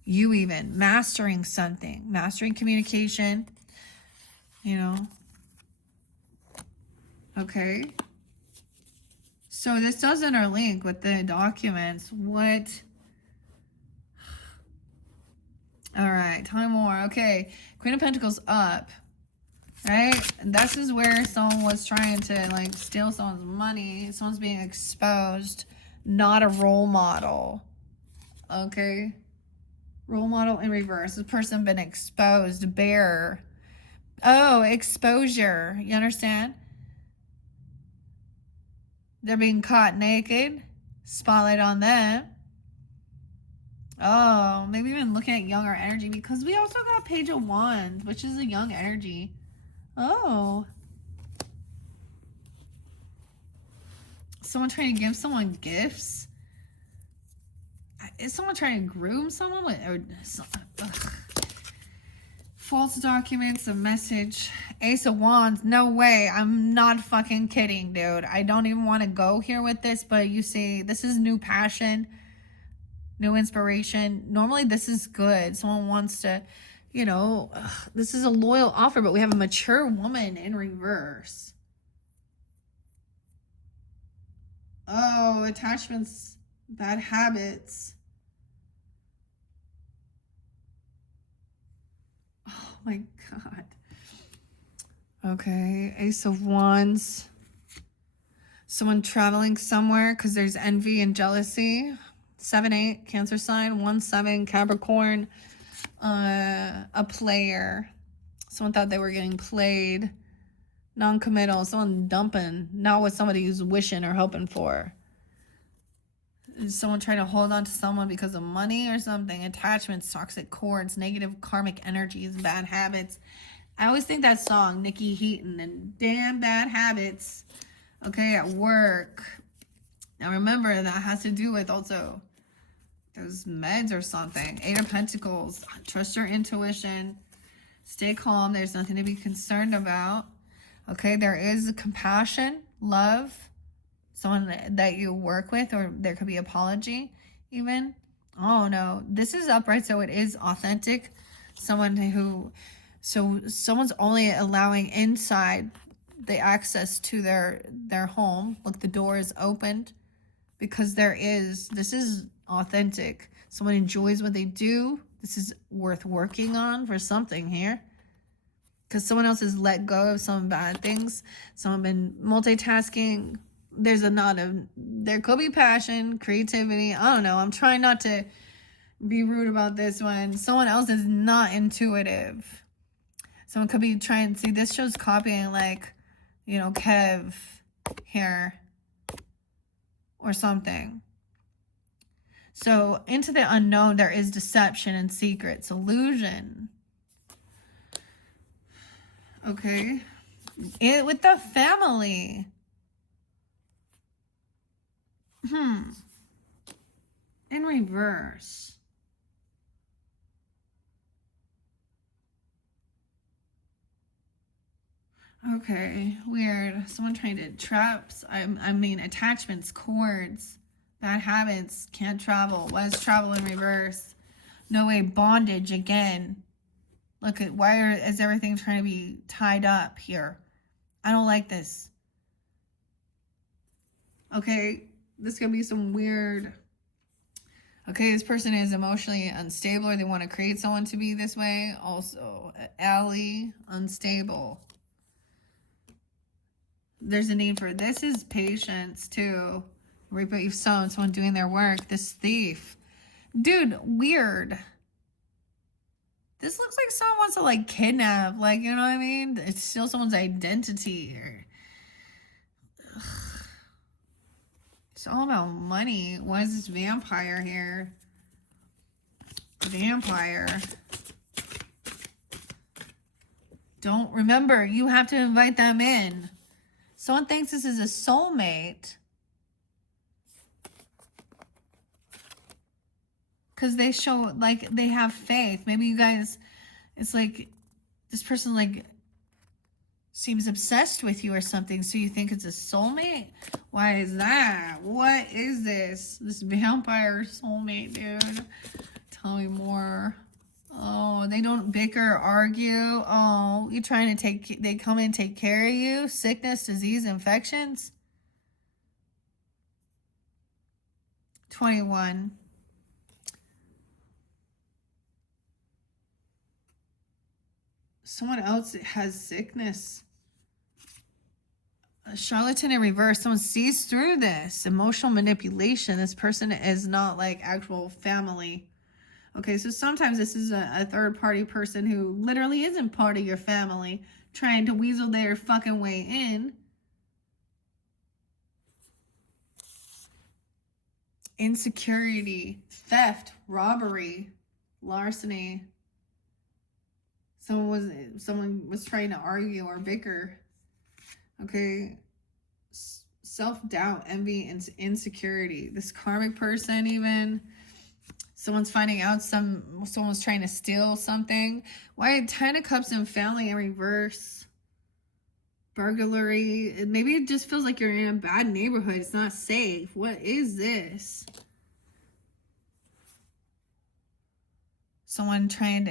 You even mastering something, mastering communication, you know. Okay. So this does interlink with the documents. What? All right, time more. Okay, Queen of Pentacles up. Right? And this is where someone was trying to like steal someone's money. Someone's being exposed. Not a role model. Okay. Role model in reverse. This person been exposed. Bear. Oh, exposure. You understand? They're being caught naked. Spotlight on them. Oh, maybe even looking at younger energy, because we also got Page of Wands, which is a young energy. Oh. Someone trying to give someone gifts. Is someone trying to groom someone with, or False documents, a message. Ace of Wands. No way. I'm not fucking kidding, dude. I don't even want to go here with this, but you see, this is new passion, new inspiration. Normally, this is good. Someone wants to, you know, this is a loyal offer, but we have a mature woman in reverse. Oh, attachments, bad habits. Oh my God. Okay, Ace of Wands. Someone traveling somewhere because there's envy and jealousy. 7-8, Cancer sign. 1-7, Capricorn. A player. Someone thought they were getting played. Non-committal. Someone dumping. Not what somebody who's wishing or hoping for. Is someone trying to hold on to someone because of money or something? Attachments, toxic cords, negative karmic energies, bad habits. I always think that song, Nikki Heaton and Damn Bad Habits. Okay, at work. Now remember, that has to do with also those meds or something. 8 of Pentacles. Trust your intuition. Stay calm. There's nothing to be concerned about. Okay, there is compassion, love. Someone that you work with, or there could be apology even. Oh no, this is upright, so it is authentic. Someone's only allowing inside the access to their home. Look, the door is opened because this is authentic. Someone enjoys what they do. This is worth working on for something here. Because someone else has let go of some bad things. Someone been multitasking. There could be passion, creativity. I don't know. I'm trying not to be rude about this one. Someone else is not intuitive. Someone could be trying, see, this shows copying, like, you know, Kev here or something. So into the unknown, there is deception and secrets, illusion. Okay. With the family. In reverse. Okay, weird. Someone trying to traps. I mean, attachments, cords, bad habits, can't travel. Was travel in reverse? No way, bondage again. Look at is everything trying to be tied up here? I don't like this. Okay, this could be some weird. Okay, this person is emotionally unstable, or they want to create someone to be this way. Also, ally, unstable. There's a need for, this is patience too. Reap what you've sown, someone doing their work. This thief. Dude, weird. This looks like someone wants to like kidnap, like, you know what I mean? It's still someone's identity. It's all about money. Why is this vampire here? Vampire. Don't remember, you have to invite them in. Someone thinks this is a soulmate. Because they show, like, they have faith. Maybe you guys, it's like, this person, like, seems obsessed with you or something. So you think it's a soulmate? Why is that? What is this? This vampire soulmate, dude. Tell me more. Oh, they don't bicker or argue. Oh, you're trying to they come in and take care of you. Sickness, disease, infections. 21. Someone else has sickness. A charlatan in reverse. Someone sees through this. Emotional manipulation. This person is not like actual family. Okay, so sometimes this is a third-party person who literally isn't part of your family, trying to weasel their fucking way in. Insecurity, theft, robbery, larceny. Someone was trying to argue or bicker. Okay, self-doubt, envy, and insecurity. This karmic person even. Someone's finding out someone's trying to steal something. Why 10 of Cups and family in reverse? Burglary. Maybe it just feels like you're in a bad neighborhood. It's not safe. What is this? Someone can't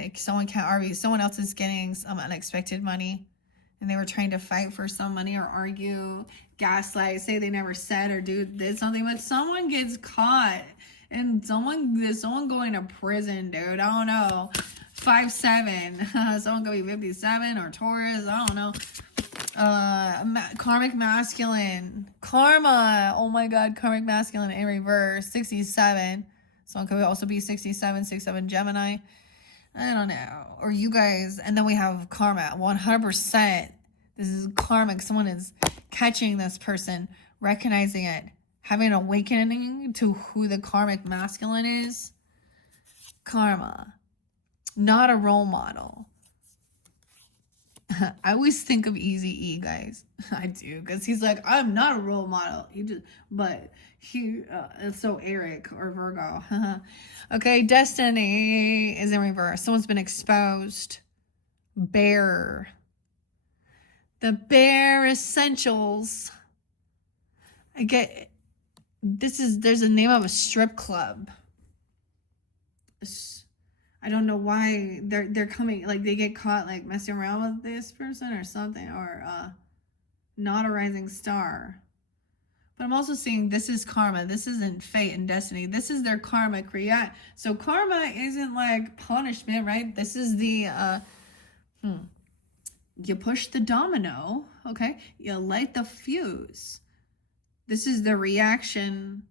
argue. Someone else is getting some unexpected money and they were trying to fight for some money or argue, gaslight, say they never said or did something, but someone gets caught and someone going to prison, dude. I don't know. 5-7. Someone could be 57 or Taurus. I don't know. Karmic masculine. Karma. Oh my God. Karmic masculine in reverse. 67. Someone could also be 67, 67 Gemini. I don't know. Or you guys. And then we have karma. 100%. This is karmic. Someone is catching this person, recognizing it, having an awakening to who the karmic masculine is. Karma. Not a role model. I always think of Eazy-E, guys. I do, because he's like, I'm not a role model. So Eric or Virgo. Okay, destiny is in reverse. Someone's been exposed. Bear. The Bear Essentials. There's a name of a strip club. I don't know why they're coming, like they get caught like messing around with this person or something, or not a rising star. But I'm also seeing this is karma. This isn't fate and destiny. This is their karmic react. So karma isn't like punishment, right? This is the you push the domino, okay? You light the fuse. This is the reaction,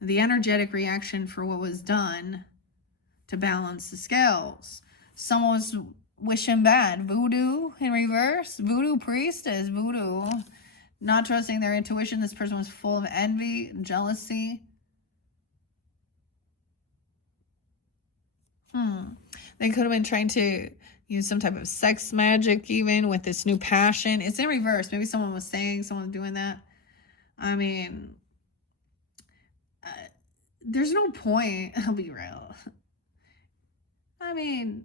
the energetic reaction for what was done to balance the scales. Someone's wishing bad. Voodoo in reverse. Voodoo priestess. Voodoo. Not trusting their intuition. This person was full of envy, jealousy. They could have been trying to use some type of sex magic even with this new passion. It's in reverse. Maybe someone was doing that. I mean, there's no point. I'll be real. I mean,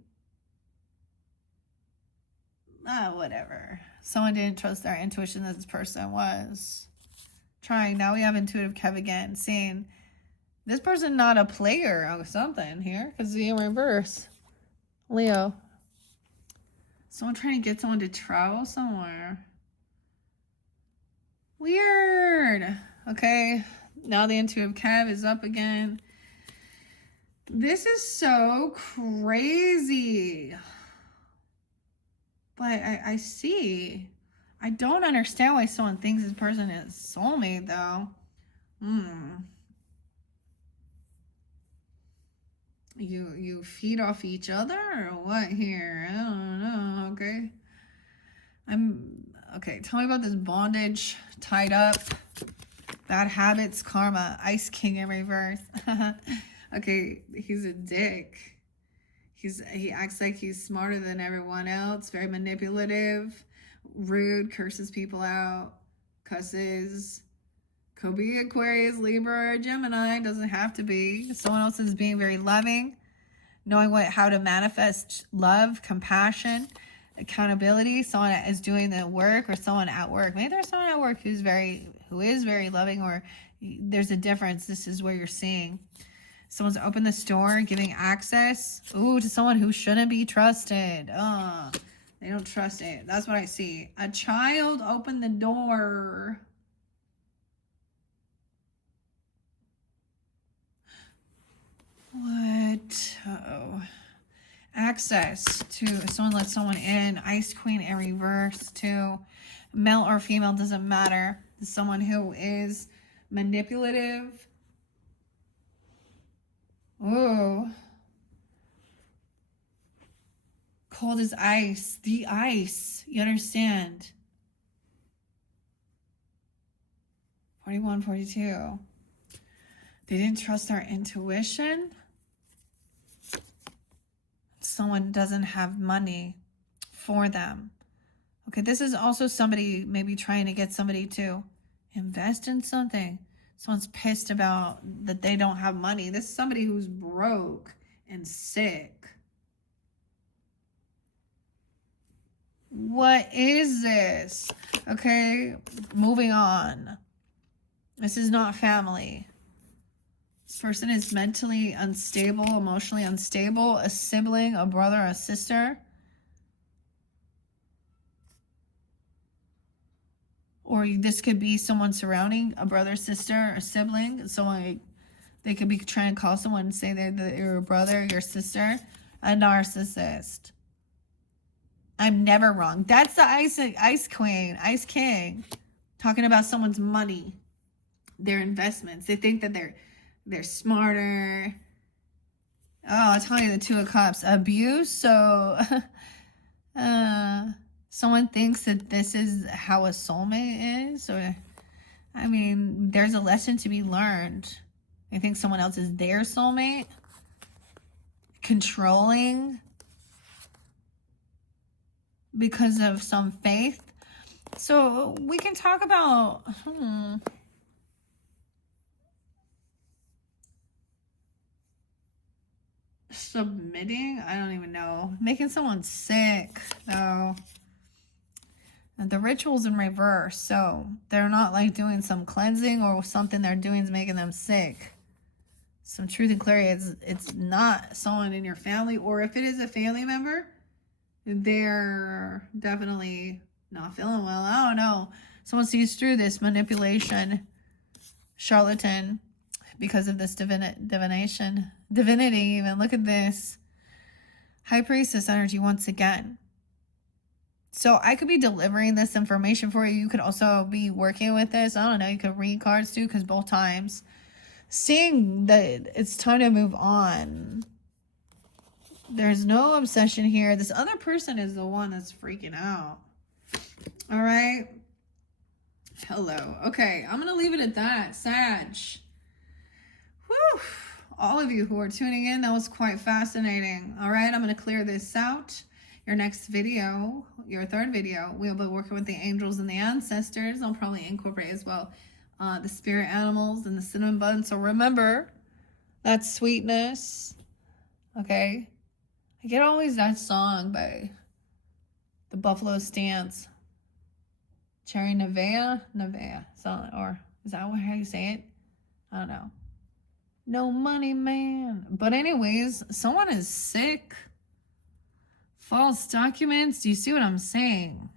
whatever. Someone didn't trust their intuition that this person was trying. Now we have intuitive Kev again, saying this person not a player or something here because the reverse. Leo. Someone trying to get someone to travel somewhere. Weird. Okay. Now the intuitive Kev is up again. This is so crazy. But I see. I don't understand why someone thinks this person is soulmate, though. You feed off each other or what here? I don't know. Okay. Okay. Tell me about this bondage, tied up, bad habits, karma, Ice King in reverse. Okay, he's a dick. He acts like he's smarter than everyone else, very manipulative, rude, curses people out, cusses. Could be Aquarius, Libra, or Gemini. Doesn't have to be. Someone else is being very loving, knowing how to manifest love, compassion, accountability. Someone is doing the work, or someone at work. Maybe there's someone at work who is very loving, or there's a difference. This is where you're seeing. Someone's opened the store, giving access, to someone who shouldn't be trusted. They don't trust it. That's what I see. A child opened the door. What? Access to someone let someone in. Ice Queen in reverse too. Male or female, doesn't matter. Someone who is manipulative. Ooh. Cold as ice. The ice. You understand? 41, 42. They didn't trust their intuition. Someone doesn't have money for them. Okay, this is also somebody maybe trying to get somebody to invest in something. Someone's pissed about that they don't have money. This is somebody who's broke and sick. What is this? Okay, moving on. This is not family. This person is mentally unstable, emotionally unstable, a sibling, a brother, a sister. Or this could be someone surrounding a brother, sister, a sibling. Someone, they could be trying to call someone and say that you're a brother, your sister, a narcissist. I'm never wrong. That's the ice queen, ice king, talking about someone's money, their investments. They think that they're smarter. Oh, I'll tell you the Two of Cups. Abuse. So someone thinks that this is how a soulmate is. Or, I mean, there's a lesson to be learned. They think someone else is their soulmate. Controlling. Because of some faith. So we can talk about submitting. I don't even know. Making someone sick. No. And the ritual's in reverse. So they're not like doing some cleansing or something they're doing is making them sick. Some truth and clarity. It's not someone in your family, or if it is a family member, they're definitely not feeling well. I don't know. Someone sees through this manipulation, charlatan, because of this divination. Divinity even. Look at this. High Priestess energy once again. So I could be delivering this information for you. You could also be working with this. I don't know. You could read cards too, because both times. Seeing that it's time to move on. There's no obsession here. This other person is the one that's freaking out. All right. Hello. Okay. I'm going to leave it at that. Sag. Whew. All of you who are tuning in, that was quite fascinating. All right. I'm going to clear this out. Your next video, your third video, we'll be working with the angels and the ancestors. I'll probably incorporate as well the spirit animals and the cinnamon bun. So remember that sweetness. Okay. I get always that song by the Buffalo Stance. Cherry Nevea? So, or is that how you say it? I don't know. No money, man. But anyways, someone is sick. False documents. Do you see what I'm saying?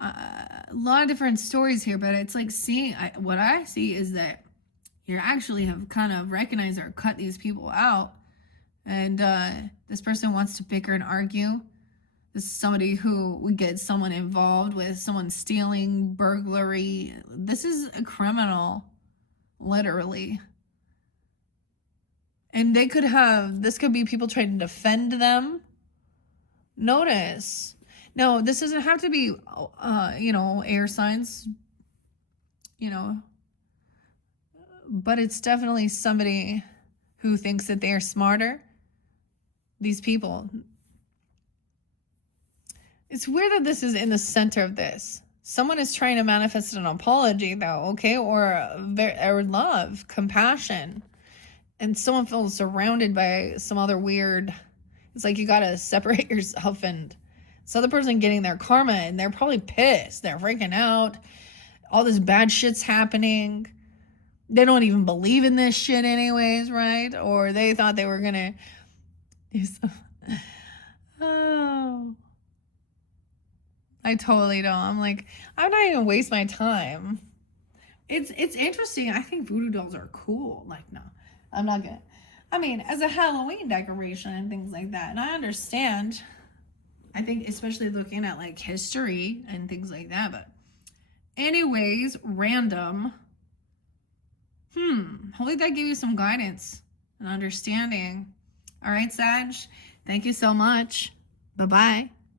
A lot of different stories here, but it's like what I see is that you actually have kind of recognized or cut these people out. And this person wants to bicker and argue. This is somebody who would get someone involved with someone stealing, burglary. This is a criminal, literally. And this could be people trying to defend them. Notice. No, this doesn't have to be, air signs, but it's definitely somebody who thinks that they are smarter. These people. It's weird that this is in the center of this. Someone is trying to manifest an apology, though, okay? Or love, compassion. And someone feels surrounded by some other weird... It's like you got to separate yourself, and this other person getting their karma, and they're probably pissed. They're freaking out. All this bad shit's happening. They don't even believe in this shit anyways, right? Or they thought they were going to do something. Oh... I totally don't. I'm like, I'm not even waste my time. It's interesting. I think voodoo dolls are cool. Like, no, I'm not gonna. I mean, as a Halloween decoration and things like that. And I understand. I think especially looking at like history and things like that. But anyways, random. Hopefully that gave you some guidance and understanding. All right, Sag. Thank you so much. Bye-bye.